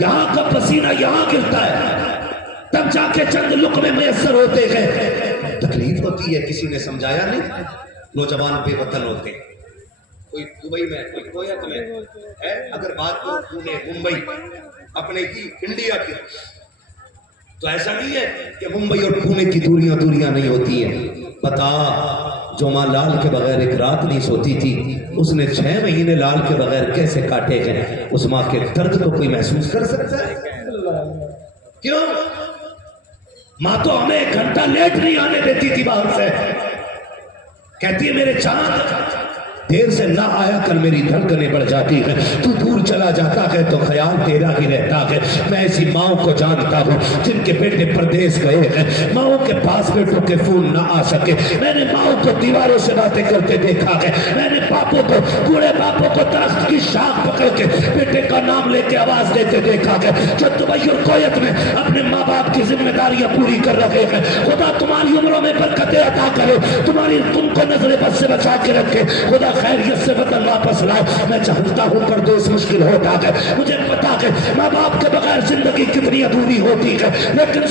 یہاں کا پسینہ یہاں گرتا ہے تب جا کے چند لقمے میسر ہوتے ہیں. تکلیف ہوتی ہے، کسی نے سمجھایا نہیں. نوجوان بے وطن ہوتے ہیں، کوئی دبئی میں کوئی کویت میں ہے. اگر بات ہو پونے ممبئی اپنے کی انڈیا کی تو ایسا نہیں ہے کہ ممبئی اور پونے کی دوریاں نہیں ہوتی ہیں. پتا جو ماں لال کے بغیر ایک رات نہیں سوتی تھی اس نے 6 مہینے لال کے بغیر کیسے کاٹے ہیں. اس ماں کے درد کو کوئی محسوس کر سکتا ہے؟ کیوں؟ ماں تو ہمیں 1 گھنٹہ لیٹ نہیں آنے دیتی تھی باہر سے. کہتی ہے میرے چاند دیر سے نہ آیا کر میری دھڑکنیں بڑھ جاتی ہیں، تو دور چلا جاتا ہے تو خیال تیرا ہی رہتا ہے. میں ایسی ماؤں کو جانتا ہوں جن کے بیٹے پردیس گئے ہیں، ماؤں کے پاس بیٹوں کے فون نہ آ سکے. میں نے ماؤں کو دیواروں سے باتیں کرتے دیکھا ہے. میں نے باپوں کو، بوڑھے باپوں کو درخت کی شاخ پکڑ کے بیٹے کا نام لے کے آواز دیتے دیکھا ہے. جو دبئی اور کویت میں اپنے ماں باپ کی ذمہ داریاں پوری کر رہے ہیں، خدا تمہاری عمروں میں برکتیں عطا کرے، تم کو نظر بد سے بچا کے رکھے. خدا خیریت سے وطن واپس لائے. میں چاہتا ہوں پردیس مشکل ہوتا ہے، مجھے پتا ہے ماں باپ کے بغیر زندگی کتنی ادھوری ہوتی ہے، لیکن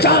4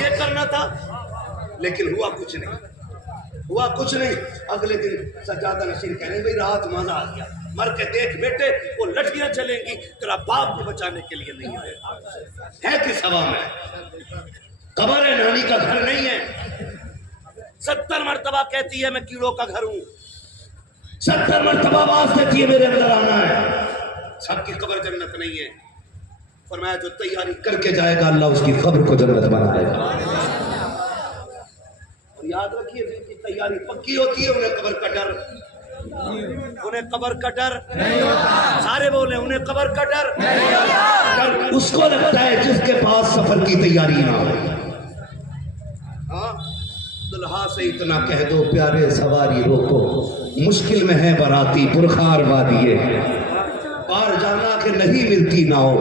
یہ کرنا تھا، لیکن ہوا کچھ نہیں، ہوا کچھ نہیں۔ اگلے دن سجادہ نشین کہنے بھائی رات مزہ آ گیا، مر کے دیکھ بیٹے وہ لٹھیاں چلیں گی، تیرا باپ کو بچانے کے لیے نہیں ہے کس ہوا میں؟ قبر ہے، نانی کا گھر نہیں ہے۔ 70 مرتبہ کہتی ہے میں کیڑوں کا گھر ہوں، 70 مرتبہ آواز دیتی ہے میرے اندر آنا ہے۔ سب کی قبر جنت نہیں ہے، فرمایا جو تیاری کر کے جائے گا اللہ اس کی قبر کو جنت بنا دے گا۔ اور یاد رکھیے جن کی تیاری پکی ہوتی ہے انہیں قبر کا ڈر، انہیں قبر کا ڈر نہیں ہوتا۔ سارے بولے انہیں قبر کا ڈر نہیں ہوتا۔ ڈر اس کو لگتا ہے جس کے پاس سفر کی تیاری نہ ہو۔ ہاں دلہا سے اتنا کہہ دو پیارے سواری روکو، مشکل میں ہے براتی پرخار وادیے، پار جانا کہ نہیں ملتی ناؤ،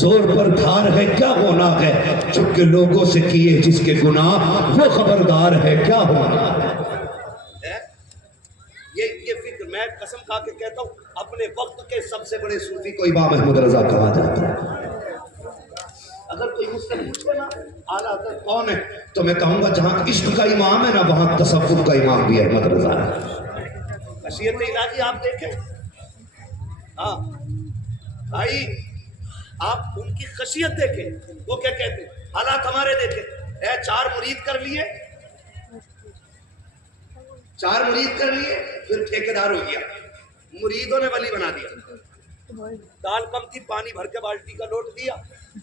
زور پر دھار ہے کیا گناہ ہے، چھپ کے لوگوں سے کیے جس کے گناہ وہ خبردار ہے کیا ہونا ہے۔ یہ فکر میں قسم کھا کے کہتا ہوں اپنے وقت کے سب سے بڑے صوفی کو امام احمد رضا کہا جاتا ہے۔ اگر کوئی مجھ سے پوچھے نا اعلیٰ حضرت کون ہے تو میں کہوں گا جہاں عشق کا امام ہے نا وہاں تصوف کا امام بھی احمد رضا ہے۔ خشیت الہی آپ دیکھیں، ہاں بھائی آپ ان کی خشیت دیکھیں، وہ کیا کہتے ہیں، حالات ہمارے دیکھیں، 4 مرید کر لیے، 4 مرید کر لیے، پھر ٹھیکیدار ہو گیا، مریدوں نے ولی بنا دیا، دال کم تھی پانی بھر کے بالٹی کا لوٹ دیا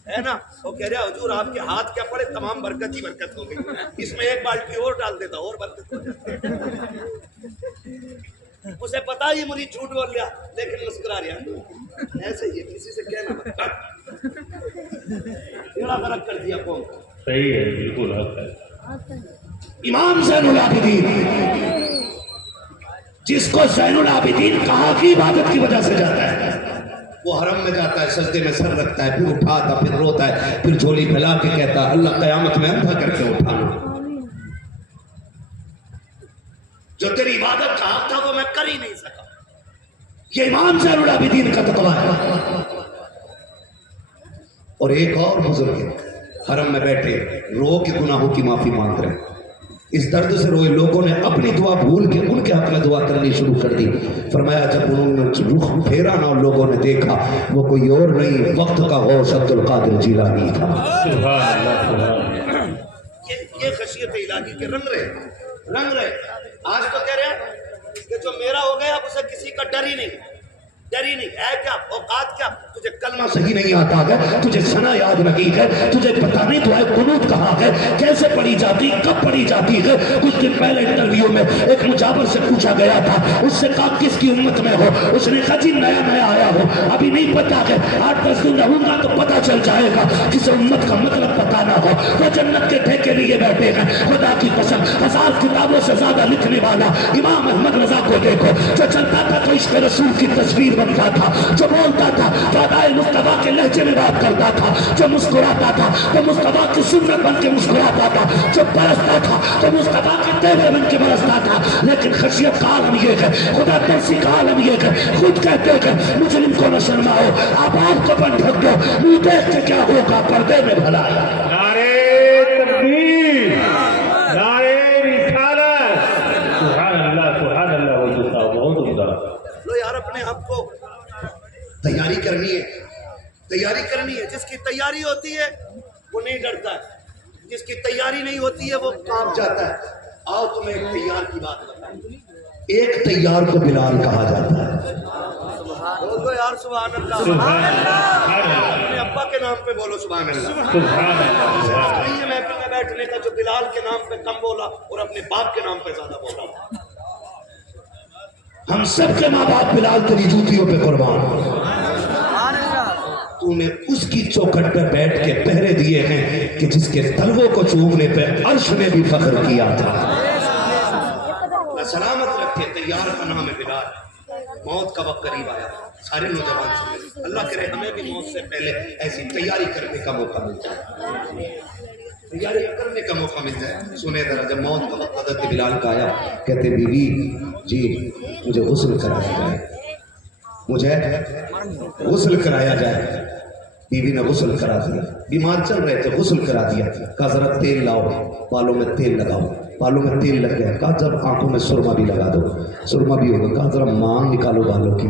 ہے نا، وہ کہہ رہا حضور آپ کے ہاتھ کیا پڑے تمام برکت ہی برکت ہو گئی، اس میں ایک بالٹی اور ڈال دیتا اور برکت ہو جاتی۔ اسے پتا یہ مرید جھوٹ بول لیا لیکن مسکرا رہا، ایسے ہی کسی سے کہنا بڑا فرق کر دیا کون؟ صحیح ہے، بالکل حق ہے۔ امام زین العابدین جس کو زین العابدین کہا کی عبادت کی وجہ سے جاتا ہے، وہ حرم میں جاتا ہے، سجدے میں سر رکھتا ہے، پھر اٹھاتا پھر روتا ہے، پھر جھولی پھیلا کے کہتا ہے اللہ قیامت میں اندھا کر کے اٹھانا، جو تیری عبادت کا حق تھا وہ میں کر ہی نہیں سکا۔ یہ امام زین العابدین کا تقویٰ ہے۔ اور ایک اور بزرگ حرم میں بیٹھے رو کے گناہوں کی معافی مانگ رہے، اس درد سے روئے، لوگوں نے اپنی دعا بھول کے ان کے حق میں دعا کرنی شروع کر دی۔ فرمایا جب انہوں نے رخ پھیرا نا اور لوگوں نے دیکھا وہ کوئی اور نہیں وقت کا غوث عبد القادر جیلانی تھا۔ یہ خشیت الہی کے رنگ رہے۔ آج تو کہہ رہے ہیں کہ جو میرا ہو گیا اب اسے کسی کا ڈر ہی نہیں ہے، کیا اوقات کیا، تجھے کلمہ صحیح نہیں آتا ہے، تجھے ثنا یاد نہیں ہے، تجھے پتہ نہیں دعائے قنوت کہاں ہے، کیسے پڑھی جاتی، کب پڑھی جاتی ہے۔ کچھ دن پہلے انٹرویو میں ایک مجابر سے پوچھا گیا تھا، اس سے کہا کس کی امت میں ہو، اس نے کہا جی نیا آیا ہو، ابھی نہیں پتا ہے، 8-10 دن رہوں گا تو پتا چل جائے گا، کس امت کا مطلب بتانا ہو۔ وہ جنت کے ٹھیکے لیے بیٹھے ہیں، خدا کی قسم 1000 کتابوں سے زیادہ لکھنے والا امام احمد رضا کو دیکھو، جو چلتا تھا تو عشق رسول کی تصویر بنتا تھا، جو بولتا تھا تو ادائے مصطفیٰ کے لہجے میں بات کرتا تھا، جو مسکراتا تھا تو مصطفیٰ کی سنت بن کے مسکراتا تھا، جو برستا تھا تو مصطفیٰ کے تیرے بن کے برستا تھا۔ لیکن خشیت کا عالم یہ ہے، خدا ترسی کا عالم یہ ہے، خود کہتے ہیں مجرم کو نہ شرماؤ، آپ کو بن ڈھک دو، منہ دیکھ کے کیا ہوگا پردے میں بھلائی۔ نعرے تکبیر، نعرے رسالت، سبحان اللہ وجزا، بہت عمدہ۔ لو یار اپنے آپ کو تیاری کرنی ہے، جس کی تیاری ہوتی ہے وہ نہیں ڈرتا ہے، جس کی تیاری نہیں ہوتی ہے وہ کانپ جاتا ہے۔ آؤ تمہیں ایک تیار کی بات بتائیں، ایک تیار کو بلال کہا جاتا ہے۔ بولو یار سبحان اللہ، اپنے ابا کے نام پہ بولو سبحان اللہ۔ نہیں ہے محفل میں بیٹھنے کا جو بلال کے نام پہ کم بولا اور اپنے باپ کے نام پہ زیادہ بولا۔ ہم سب کے ماں باپ بلال تیری جوتیوں پہ قربان، تو نے اس کی چوکھٹ پہ بیٹھ کے پہرے دیے ہیں کہ جس کے تلووں کو چومنے پہ عرش نے بھی فخر کیا تھا۔ سلامت رکھے، تیار کا نام ہے بلال۔ موت کا وقت قریب آیا، سارے نوجوان سنے، اللہ کرے ہمیں بھی موت سے پہلے ایسی تیاری کرنے کا موقع مل جائے، تیاری کرنے کا موقع مل جائے۔ سنے ذرا جب موت کا وقت حضرت بلال کا آیا، کہتے بیوی جی مجھے غسل کرایا جائے، مجھے غسل کرایا جائے۔ بیوی نے غسل کرا دیا، بیمار چل رہے تھے، غسل کرا دیا، کہا ذرا تیل لاؤ، بالوں میں تیل لگاؤ، بالوں میں تیل لگ گیا، کہا جب آنکھوں میں سرما بھی لگا دو، سرما بھی ہوگا، کہا ذرا مانگ نکالو بالوں کی۔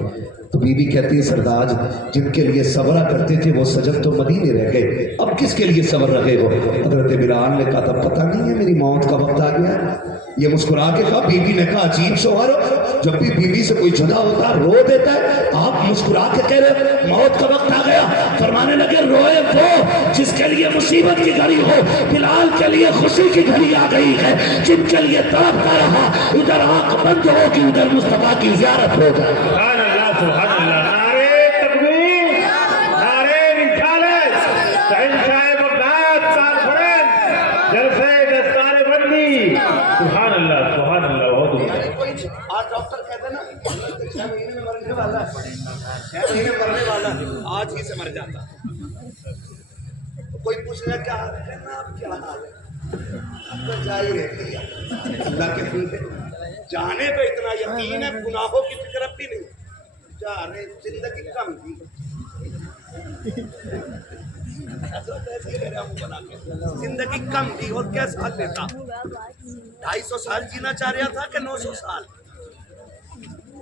تو بی بی کہتی ہے سرداج جن کے لیے صبر کرتے تھے وہ سجن تو مدینے رہ گئے، اب کس کے لیے صبر رکھے ہو؟ حضرت بلال نے کہا تھا پتہ نہیں ہے میری موت کا وقت آ گیا۔ یہ مسکرا کے کہا، بی بی نے کہا عجیب شوہر ہو، جب بھی بیوی سے کوئی جدا ہوتا رو دیتا ہے، آپ مسکرا کے کہہ رہے موت کا وقت آ گیا۔ فرمانے لگے روئے وہ جس کے لیے مصیبت کی گھڑی ہو، بلال کے لیے خوشی کی گھڑی آ گئی ہے، جن کے لیے تڑپتا رہا ادھر آنکھ بند ہوگی ادھر مصطفیٰ کی زیارت ہو جائے۔ سبحان اللہ سبحان اللہ، نعرے تکبیر، نعرے رسالت، شہنشاہ بغداد کانفرنس، جلسے دستار بندی، سبحان اللہ سبحان اللہ، بہت آج ڈاکٹر کہتے ہیں نا 6 مہینے میں مرنے والا ہے، 6 مہینے مرنے والا ہے، آج ہی سے مر جاتا۔ کوئی پوچھ رہا کیا حال ہے، کہنا آپ کیا حال ہے، اب تو جا ہی رہتی ہے اللہ کے بندے، جانے پہ اتنا یقین ہے، گناہوں کی فکر اب بھی نہیں، جا رہے زندگی کم تھی، زندگی کم تھی اور کیا سال لیتا، 250 سال جینا چاہ رہا تھا کہ 900 سال۔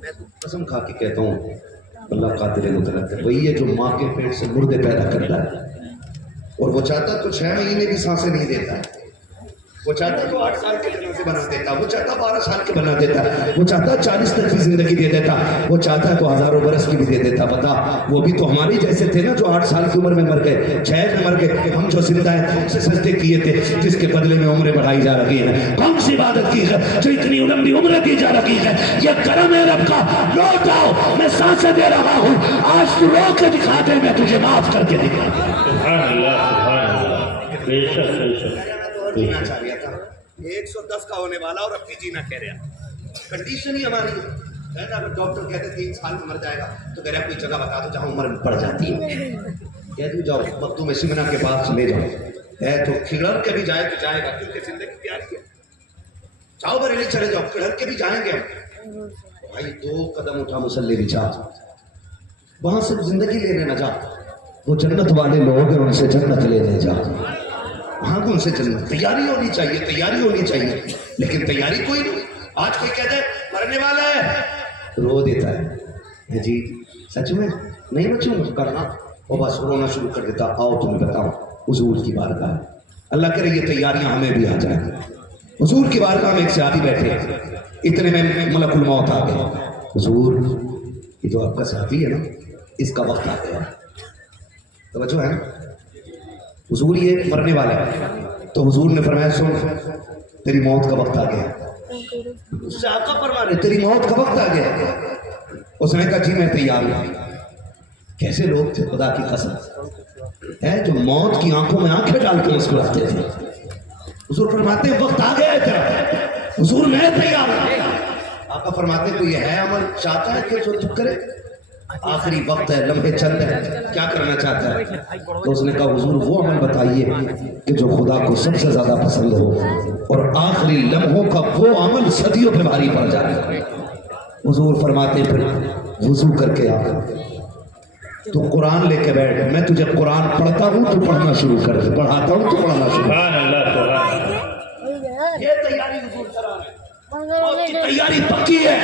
میں تو قسم کھا کے کہتا ہوں اللہ قادر مطلق ہے، وہی ہے جو ماں کے پیٹ سے مردے پیدا کرتا ہے، اور وہ چاہتا تو 6 مہینے کی سانسیں نہیں دیتا ہے، وہ چاہتا تو 8 سال کے جنازے بنا دیتا، وہ چاہتا 12 سال کے بنا دیتا، وہ چاہتا 40 تک کی زندگی دے دیتا، وہ چاہتا تو ہزاروں برس کی بھی دے دیتا۔ بتا وہ بھی تو ہماری جیسے تھے نا جو 8 سال کی عمر میں مر گئے، 6 میں مر گئے، ہم جو زندہ ہیں ان سے سجدے کیے تھے جس کے بدلے میں عمریں بڑھائی جا رہی ہیں۔ کون سی عبادت کی ہے جو اتنی لمبی عمریں دی جا رہی ہے؟ یہ کرم ہے رب کا، لوٹ آؤ میں سانسیں دے رہا ہوں، آج تو رو کے دکھا دے میں تجھے معاف کر کے دکھا۔ سبحان اللہ سبحان اللہ، بے شک بے شک۔ جینا چاہ رہا تھا 110 کا ہونے والا اور اب بھی جینا کہہ رہا، کنڈیشن ہی ہماری ہے نا۔ اگر ڈاکٹر کہتے 3 سال میں مر جائے گا تو کہہ رہا کوئی جگہ بتا دو جہاں عمر بڑھ جاتی ہے، کہہ دو جاؤ مختوم سمنا کے پاس چلے جاؤ، ہے تو کھڑ کے بھی جائے تو جائے گا کیونکہ زندگی پیاری ہے، جاؤ بریلی چلے جاؤ، کھڑ کے بھی جائیں گے ہم بھائی، 2 قدم اٹھا مسلح بچھا، وہاں سے زندگی لینے نہ جا، وہ جنت والے لوگ ہیں ان سے جنت لینے جا، وہاں کو ان سے جنت تیاری ہونی چاہیے، تیاری ہونی چاہیے، لیکن تیاری کوئی نہیں۔ آج کوئی کہتا ہے مرنے والا ہے رو دیتا ہے، جی سچ میں نہیں بچوں کرنا، وہ بس رونا شروع کر دیتا۔ آؤ تمہیں بتاؤ حضور کی بارگاہ، اللہ کرے یہ تیاریاں ہمیں بھی آ جائیں۔ حضور کی بارگاہ میں ایک صحابی بیٹھے، اتنے میں ملک الموت آ گیا، حضور یہ جو آپ کا صحابی ہے نا اس کا وقت آ گیا، توجہ ہے، حضور یہ مرنے والا ہے۔ تو حضور نے فرمایا سن تیری موت کا وقت آ گیا، اس سے آقا فرما رہے تیری موت کا وقت آ گیا۔ اس نے کہا جی میں تیار ہوں۔ کیسے لوگ تھے خدا کی قسم ہے جو موت کی آنکھوں میں آنکھیں ڈال کے مسکراتے تھے۔ حضور فرماتے ہیں وقت آ گیا ہے تیرا، حضور میں تیار ہوں۔ آقا فرماتے ہیں کوئی ہے عمل چاہتا ہے کہ جو تو کرے، آخری وقت ہے، لمحے چند ہے، کیا کرنا چاہتا ہے؟ تو اس نے کہا حضور وہ عمل بتائیے کہ جو خدا کو سب سے زیادہ پسند ہو اور آخری لمحوں کا وہ عمل صدیوں پہ بھاری پڑ جائے۔ حضور فرماتے پھر وضو کر کے آ تو قرآن لے کے بیٹھ، میں تجھے قرآن پڑھتا ہوں تو پڑھنا شروع کر دے، پڑھاتا ہوں تو پڑھنا شروع کر۔ سبحان اللہ سبحان اللہ، یہ تیاری حضور کرا ہے، موت کی تیاری پکی ہے۔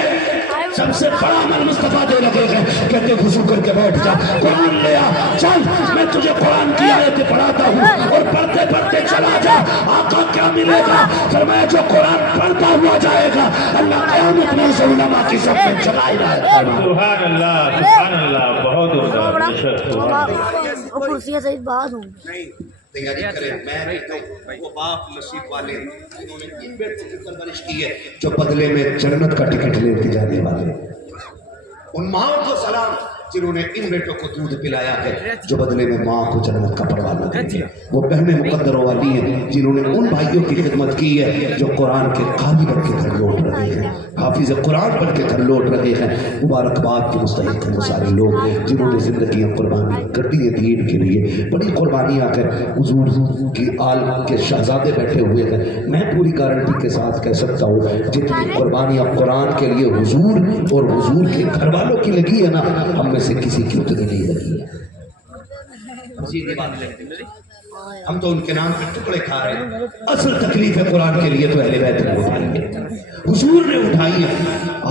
سب سے بڑا عمل مصطفیٰ دے لگے گئے، کہتے وضو کر کے بیٹھ جا، قرآن لے آ، چل میں تجھے قرآن کی آیتیں پڑھاتا ہوں اور پڑھتے پڑھتے چلا جا۔ آقا کیا ملے گا؟ فرمایا جو قرآن پڑھتا ہوا جائے گا اللہ قیامت میں اسے علماء کی صف میں چلائی رہا ہے۔ سبحان اللہ سبحان اللہ، بہت عمدہ، بے شک سبحان اللہ۔ وہ کرسی سے بات ہوں نہیں تیاری کریں، میں کہتا ہوں وہ باپ نصیب والے جنہوں نے ان بیٹوں کی پرورش کی ہے جو بدلے میں جنت کا ٹکٹ لے کے جانے والے، ان ماؤں کو سلام جنہوں نے ان بیٹوں کو دودھ پلایا ہے جو بدلے میں ماں کو جنت کا پروانہ دیں۔ وہ بہنیں مقدروں والی ہیں جنہوں نے ان بھائیوں کی خدمت کی ہے جو قرآن کے قاری بن کے گھر لوٹ رہے ہیں، حافظ قرآن بن کے گھر لوٹ رہے ہیں۔ مبارکباد کے مستحق ہیں وہ سارے لوگ جنہوں نے زندگیاں قربانی کر دی ہے دین کے لیے، بڑی قربانیاں کر حضور کی آل کے شہزادے بیٹھے ہوئے ہیں۔ میں پوری گارنٹی کے ساتھ کہہ سکتا ہوں جتنی قربانیاں قرآن کے لیے حضور اور حضور کے گھر والوں کی لگی ہے نا، ہم میں سے کسی کی اتنی نہیں لگی ہے۔ سیدھی بات ہے، ہم تو ان کے نام کے ٹکڑے کھا رہے ہیں۔ اصل تکلیف ہے قرآن کے لیے تو اہل بیت نے اٹھائی ہے، حضور نے اٹھائی ہے۔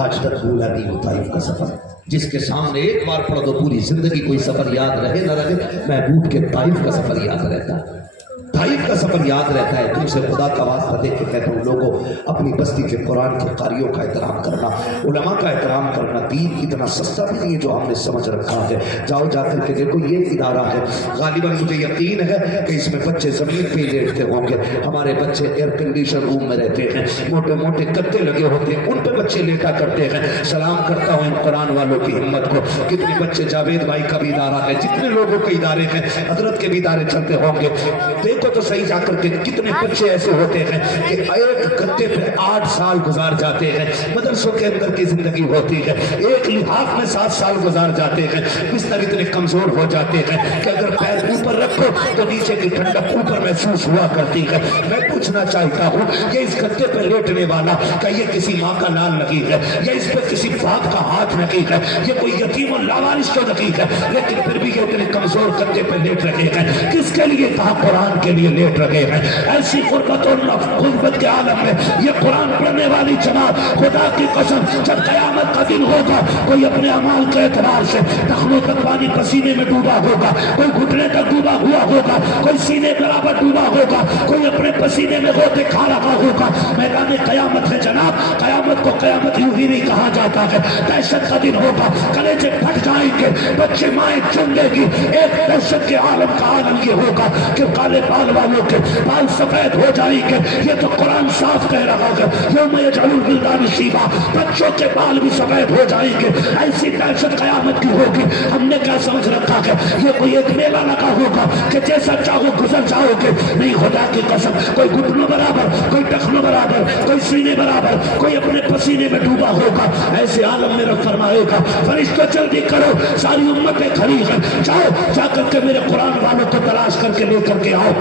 آج تک بھولا نہیں ہوتا ان کا سفر، جس کے سامنے ایک بار پڑھ دو پوری زندگی کوئی سفر یاد رہے نہ رہے، محبوب کے طائف کا سفر یاد رہتا ہے، طائف کا سفر یاد رہتا ہے۔ تم سے خدا کا واسطہ دے کے کہتا ہوں لوگوں، اپنی بستی کے قرآن کے قاریوں کا احترام کرنا، علماء کا احترام کرنا۔ دین اتنا سستا بھی نہیں ہے جو ہم نے سمجھ رکھا ہے۔ جاؤ جا کر کے دیکھو، یہ ادارہ ہے، غالباً مجھے یقین ہے کہ اس میں بچے زمین پہ لیٹتے ہوں گے۔ ہمارے بچے ایئر کنڈیشن روم میں رہتے ہیں، موٹے موٹے گدے لگے ہوتے ہیں، ان پہ بچے لیٹا کرتے ہیں۔ سلام کرتا ہوں ان قرآن والوں کی ہمت کو۔ کتنے بچے، جاوید بھائی کا بھی ادارہ ہے، جتنے لوگوں کے ادارے ہیں، حضرت کے بھی ادارے چلتے ہوں گے، دیکھو تو صحیح جا کر کے کتنے بچے ایسے ہوتے ہیں کہ ایک گدے پہ 8 سال گزار جاتے ہیں۔ مدرسوں کے اندر کی زندگی ہوتی ہے، ایک لحاف میں 7 سال گزار جاتے ہیں، بستر اتنے کمزور ہو جاتے ہیں کہ اگر پیر اوپر رکھو تو نیچے کی ٹھنڈک اوپر محسوس ہوا کرتی ہے۔ میں پوچھنا چاہتا ہوں، یہ اس گدے پہ لیٹنے والا کہ یہ کسی ماں کا لال نہیں ہے، یا اس پہ کسی باپ کا ہاتھ نہیں ہے، یہ کوئی یتیم و لاوارث تو نہیں ہے، لیکن پھر بھی یہ اتنے کمزور گدے پہ لیٹ رہے ہیں۔ کس کے لیے کہا؟ قرآن کے لیے لیٹ رہے ہیں۔ ایسی غربت اور غربت کے عالم میں یہ قرآن پڑھنے والی جماعت، خدا کی قسم جب قیامت کا دن ہوگا، کوئی اپنے اعمال کے اعتبار سے ٹخنوں تک پانی پسینے میں ڈوبا ہوگا، کوئی گھٹنے تک ڈوبا ہوا ہوگا، کوئی سینے برابر ڈوبا ہوگا، کوئی اپنے پسینے میں غوطے کھا رہا ہوگا۔ میدان قیامت ہے جناب، قیامت کو قیامت یوں ہی نہیں کہا جاتا ہے، دہشت کا دن ہوگا، کلیجے پھٹ جائیں گے، بچے مائیں چندے گی۔ ایک دہشت کے عالم کا عالم یہ ہوگا کہ کالے بال والوں کے بال سفید ہو جائیں گے۔ یہ تو قرآن صاف کہہ رہا ہے، یوم یجعل الولدان شیبا، بچوں کے بال بھی سفید ہو جائیں گے۔ ایسی دہشت قیامت کی ہوگی۔ ہم نے کیا سمجھ رکھا ہے یہ کوئی ایک میلہ لگا ہوگا کہ جیسا چاہو گزر جاؤ گے؟ نہیں، خدا کی قسم، کوئی گھٹنوں برابر، کوئی ٹخنوں برابر، کوئی سینے برابر، کوئی اپنے پسینے میں ڈوبا ہوگا۔ ایسے عالم میں رب فرمائے گا فرشتوں جلدی کرو، ساری امتیں کھڑی ہیں، جاؤ جا کر کے میرے قرآن والوں کو تلاش کر کے لے کر کے آؤ۔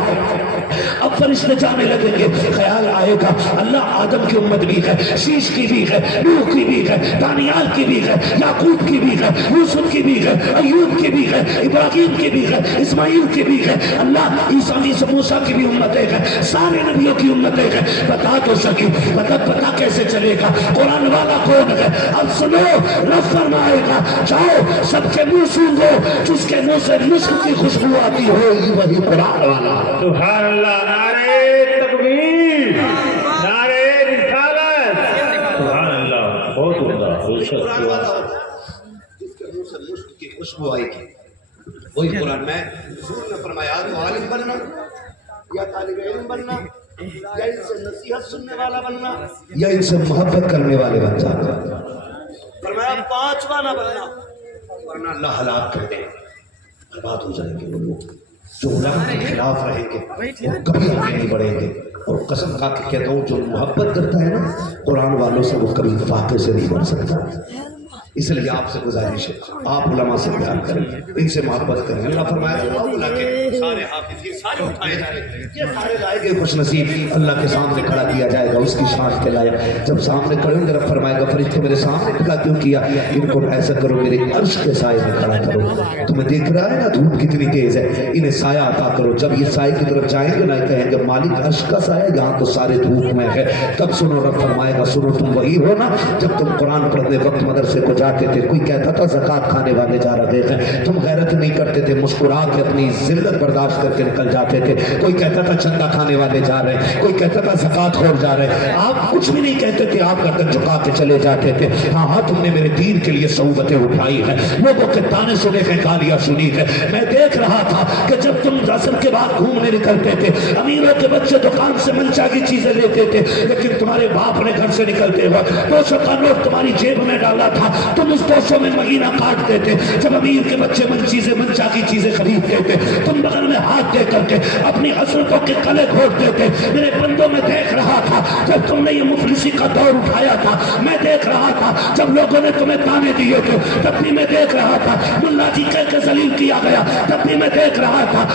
اب فرشتے جانے لگیں گے، خیال آئے گا اللہ آدم کی امت بھی ہے، شیش کی بھی ہے، نوح کی بھی ہے، دانیال کی بھی ہے، یعقوب کی بھی ہے، یوسف کی بھی ہے، ایوب کی بھی ہے، ابراہیم کی بھی ہے، اسماعیل کی بھی ہے، اللہ عیسیٰ موسیٰ کی بھی امتیں ہیں، سارے نبیوں کی امتیں ہیں۔ بتا تو سکی، پتا کیسے چلے گا قرآن والا کون ہے؟ اب سنو، رب فرمائے گا جاؤ سب کے منہ سونگو، جس کے منہ سے مشک کی خوشبو آتی ہوگی وہی قرآن والا۔ سبحان اللہ، نعرے تکبیر، نعرے رسالت، سبحان اللہ، بہت عمدہ، قرآن والا ہوتا ہے جس کے منہ سے مشک کی خوشبو آئے گی وہی قرآن۔ میں حضور نے فرمایا تو عالم بننا یا طالب علم بننا یا ان سے نصیحت سننے والا بننا یا ان سے محبت کرنے والے بن جانا۔ فرمایا 5واں نہ بننا ورنہ اللہ ہلاک کر دے، برباد ہو جائیں گے وہ لوگ جو علماء کے خلاف رہیں گے، وہ کبھی آگے نہیں بڑھیں گے۔ اور قسم کھا کے کہتا ہوں جو محبت کرتا ہے نا قرآن والوں سے، وہ کبھی فاقے سے نہیں بن سکتا۔ اس لیے آپ سے گزارش ہے آپ علماء سے پیار کریں، ان سے محبت کریں۔ اللہ فرمایا سارے حافظ یہ سارے اٹھائے جائیں گے، یہ سارے لائے گئے خوش نصیب اللہ کے سامنے کھڑا کیا جائے گا، اس کی شان کے لائق۔ جب سامنے کھڑے ہوں گے رب فرمائے گا فرشتے میرے سامنے کھڑا کیوں کیا؟ ان کو ایسا کرو میرے عرش کے سائے میں کھڑا کرو۔ تمہیں دیکھ رہا ہے نا دھوپ کتنی تیز ہے، انہیں سایہ عطا کرو۔ جب یہ سائے کی طرف جائیں گے نہ کہیں گے مالک عرش کا سایہ، یہاں تو سارے دھوپ میں ہے۔ تب سنو رب فرمائے گا سنو تم وہی ہو نا جب تم قرآن پڑھنے وقت مدرسے کو جاتے تھے، کوئی کہتا تھا زکات کھانے والے جا رہے ہیں، تم غیرت نہیں کرتے تھے، مسکرا کے اپنی ذلت برداشت کر کے نکل جاتے تھے۔ کوئی کہتا تھا چندہ کھانے والے جا رہے ہیں، کوئی کہتا تھا زکات خور جا رہے ہیں، آپ کچھ بھی نہیں کہتے تھے، آپ گردن جھکا کے چلے جاتے تھے۔ ہاں ہاں تم نے میرے دین کے لیے صحبتیں اٹھائی ہیں، لوگوں کے تانے سنے ہیں، گالیاں سنی ہے۔ میں دیکھ رہا تھا کہ جب تم عصر کے بعد گھومنے نکلتے تھے، امیروں کے بچے دکان سے منچا کی چیزیں لیتے تھے، لیکن تمہارے باپ نے گھر سے نکلتے وقت 200 کا نوٹ تمہاری جیب میں ڈالا تھا، تم اس 200 میں مہینہ کاٹتے تھے۔ جب امیر کے بچے منچا کی چیزیں خریدتے تھے، تم بغل میں ہاتھ دے کر کے اپنی حسرتوں کے کلے گھونٹتے تھے۔ میرے بندوں میں دیکھ رہا تھا جب تم نے یہ مفلسی کا دور اٹھایا تھا، میں دیکھ رہا تھا جب لوگوں نے تمہیں تانے دیے تھے، تب بھی میں دیکھ رہا تھا ملا جی کہہ کے ذلیل کیا گیا، تب بھی میں دیکھ رہا تھا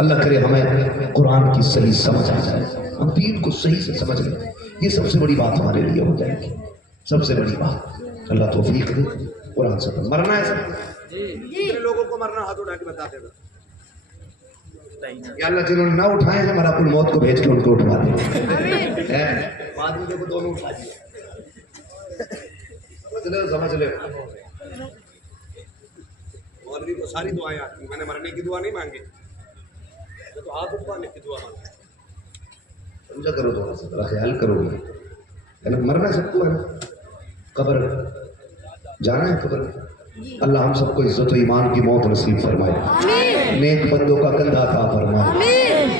اللہ کرے ہمیں قرآن کی صحیح سمجھ آ جائے، ہم دین کو صحیح سے سمجھ لیں، یہ سب سے بڑی بات ہمارے لیے ہو جائے گی، سب سے بڑی بات۔ اللہ توفیق دے، قرآن سے مرنا ہے سب کتنے لوگوں کو مرنا ہاتھ اٹھا کے بتا دے گا؟ یا اللہ جنہوں نے نہ اٹھائے ہیں ملک الموت کو بھیج کے ان کو اٹھوا دے۔ آدمی کو دونوں اٹھا دیا، سمجھ لے مولوی کو ساری دعائیں آتی ہیں، میں نے مرنے کی دعا نہیں مانگی، میں تو ہاتھ اٹھوانے کی دعا مانگی۔ سمجھا کرو، تھوڑا سا ذرا خیال کرو گے، مرنا سب کو ہے نا، قبر جانا ہے قبر۔ اللہ ہم سب کو عزت و ایمان کی موت نصیب فرمائے، نیک بندوں کا کندھا عطا فرمائے،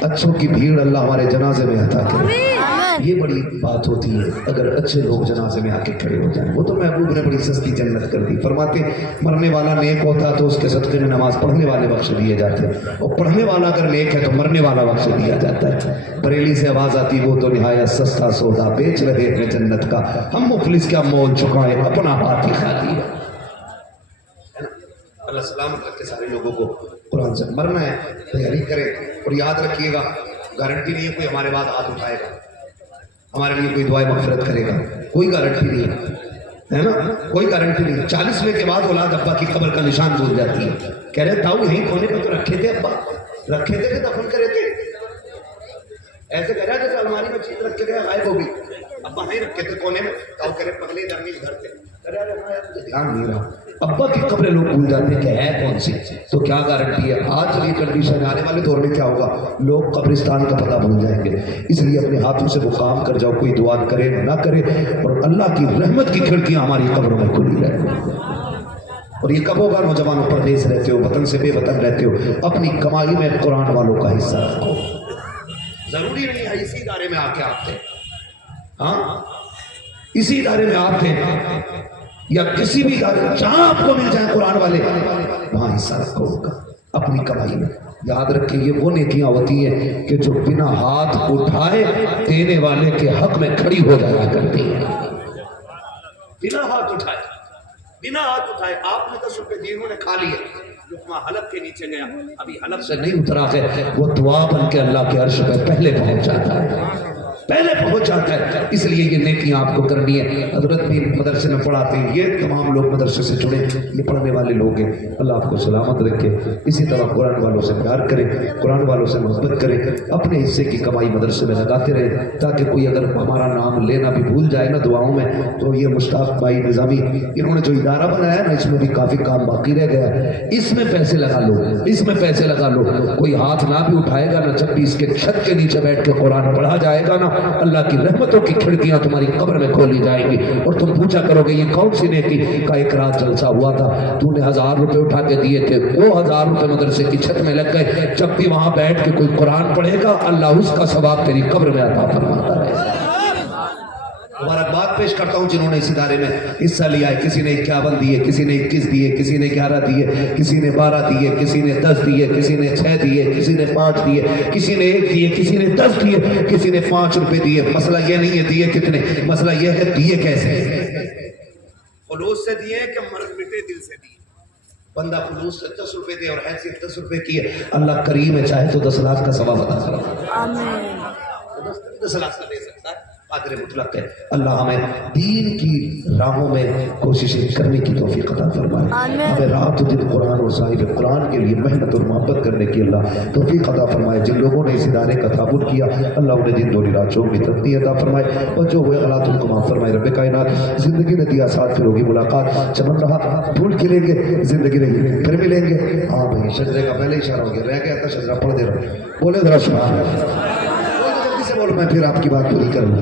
اچھوں کی بھیڑ اللہ ہمارے جنازے میں عطا کرے۔ یہ بڑی بات ہوتی ہے اگر اچھے لوگ جنازے میں آ کے کھڑے ہو جائیں۔ وہ تو محبوب نے بڑی سستی جنت کر دی، فرماتے مرنے والا نیک ہوتا تو اس کے صدقے میں نماز پڑھنے والے بخش دیے جاتے ہیں، اور پڑھنے والا اگر نیک ہے تو مرنے والا بخش دیا جاتا ہے۔ بریلی سے آواز آتی وہ تو نہایت سستا سودا بیچ رہے ہیں جنت کا، ہم مفلس کیا مول چکائے اپنا ہاتھ ہی خالی ہے۔ اللہ سلامت رکھے سارے لوگوں کو، قرآن سے مرنا ہے تیاری کریں، اور یاد رکھیے گا گارنٹی نہیں ہے کوئی ہمارے بعد ہاتھ اٹھائے گا، ہمارے لیے کوئی دعائیں مغفرت کرے گا، کوئی گارنٹی نہیں ہے نا، کوئی گارنٹی نہیں۔ 40ویں کے بعد اولاد ابا کی قبر کا نشان بھول جاتی ہے، کہہ رہے تاؤ یہیں کونے پہ تو رکھے تھے ابا، رکھے تھے کہ دفن کرے تھے، ایسے کہہ رہا ہے جیسے الماری میں چیز رکھ کے گیا غائب ہو گئی، ابا نہیں رکھے تھے کونے میں، تاؤ کہہ رہے پگلے درمی گھر تھے، دھیان نہیں رہا۔ ابا کی قبریں لوگ بھول جاتے ہیں کہ ہے کون سی، تو کیا گارنٹی ہے آج یہ کنڈیشن آنے والے دور میں کیا ہوگا، لوگ قبرستان کا پتہ بھول جائیں گے۔ اس لیے اپنے ہاتھوں سے وہ کام کر جاؤ، کوئی دعا کرے نہ کرے، اور اللہ کی رحمت کی کھڑکیاں ہماری قبروں میں کھلی رہیں۔ اور یہ کب ہوگا؟ نوجوانوں پردیس رہتے ہو، وطن سے بے وطن رہتے ہو، اپنی کمائی میں قرآن والوں کا حصہ رکھو۔ ضروری نہیں ہے اسی ادارے میں آ کے آپ تھے، ہاں اسی ادارے میں آپ تھے یا کسی بھی ادارے میں، جہاں آپ کو مل جائیں قرآن والے وہاں حصہ رکھو ان کا اپنی کمائی میں۔ یاد رکھیں یہ وہ نیکیاں ہوتی ہیں کہ جو بنا ہاتھ اٹھائے دینے والے کے حق میں کھڑی ہو جایا کرتی ہیں، بنا ہاتھ اٹھائے، بنا ہاتھ اٹھائے۔ آپ نے 10 روپے دیے، انہوں نے کھا لیے، لقمہ حلق کے نیچے گیا، ابھی حلق سے نہیں اترا ہے، وہ دعا بن کے اللہ کے عرش پہ پہلے پہنچ جاتا ہے، پہلے پہنچ جاتا ہے۔ اس لیے یہ نیکیاں آپ کو کرنی ہے۔ حضرت بھی مدرسے میں پڑھاتے ہیں، یہ تمام لوگ مدرسے سے جڑے، یہ پڑھنے والے لوگ ہیں، اللہ آپ کو سلامت رکھے۔ اسی طرح قرآن والوں سے پیار کریں، قرآن والوں سے محبت کریں، اپنے حصے کی کمائی مدرسے میں لگاتے رہیں، تاکہ کوئی اگر ہمارا نام لینا بھی بھول جائے نا دعاؤں میں تو یہ مشتاق بھائی نظامی انہوں نے جو ادارہ بنایا نا، اس میں بھی کافی کام باقی رہ گیا ہے، اس میں پیسے لگا لو، اس میں پیسے لگا لو۔ کوئی ہاتھ نہ بھی اٹھائے گا نا، جب بھی اس کے چھت کے نیچے بیٹھ کے قرآن پڑھا جائے گا نا، اللہ کی رحمتوں کی کھڑکیاں تمہاری قبر میں کھولی جائیں گی، اور تم پوچھا کرو گے یہ کون سی نیکی کا ایک رات جلسہ ہوا تھا، تو نے 1000 روپے اٹھا کے دیے تھے، وہ 1000 روپے مدرسے کی چھت میں لگ گئے۔ جب بھی وہاں بیٹھ کے کوئی قرآن پڑھے گا، اللہ اس کا ثواب تیری قبر میں عطا فرماتا رہے گا۔ مبارکباد پیش کرتا ہوں جنہوں نے اس ادارے میں حصہ لیا ہے، کسی نے 51 دیے، کسی نے 21 دیے، کسی نے 11 دیے، کسی نے 12 دیے، کسی نے 10 دیے، کسی نے 6 دیے، کسی نے 5 دیے، کسی نے 1 دیے، کسی نے 10 دیے، کسی نے 5 روپے دیے۔ مسئلہ یہ نہیں ہے دیے کتنے، مسئلہ یہ ہے دیے کیسے۔ خلوص سے دیے کہ مرد مٹے دل سے دیے؟ بندہ خلوص سے 10 روپے دے اور حیثیت 10 روپے کی ہے، اللہ کریم ہے، چاہے تو 10 لاکھ کا ثواب عطا فرمائے، 10 لاکھ کا دے سکتا ہے، قادر مطلق ہے۔ اللہ ہمیں دین کی راہوں میں کوششیں کرنے کی توفیق عطا فرمائے، ہمیں رات و دن قرآن اور صاحب قرآن کے لیے محنت اور محبت کرنے کی اللہ توفیق عطا فرمائے۔ جن لوگوں نے اس ادارے کا تعاون کیا، اللہ انہیں دن دوری رات چوک کی ترقی عطا فرمائے، اور جو ہوئے غلط ان کو معاف فرمائے۔ رب کائنات زندگی نے دیا ساتھ، پھر ہوگی ملاقات، چمن رہا بھول کے لیں گے، زندگی نہیں پھر ملیں گے۔ ہاں بھائی شجرے کا پہلے اشارہ ہو گیا، رہ گیا تھا شجرہ، پڑھ دے رہا، بولے ذرا سبحان اللہ، جلدی سے بولو، میں پھر آپ کی بات پوری کروں۔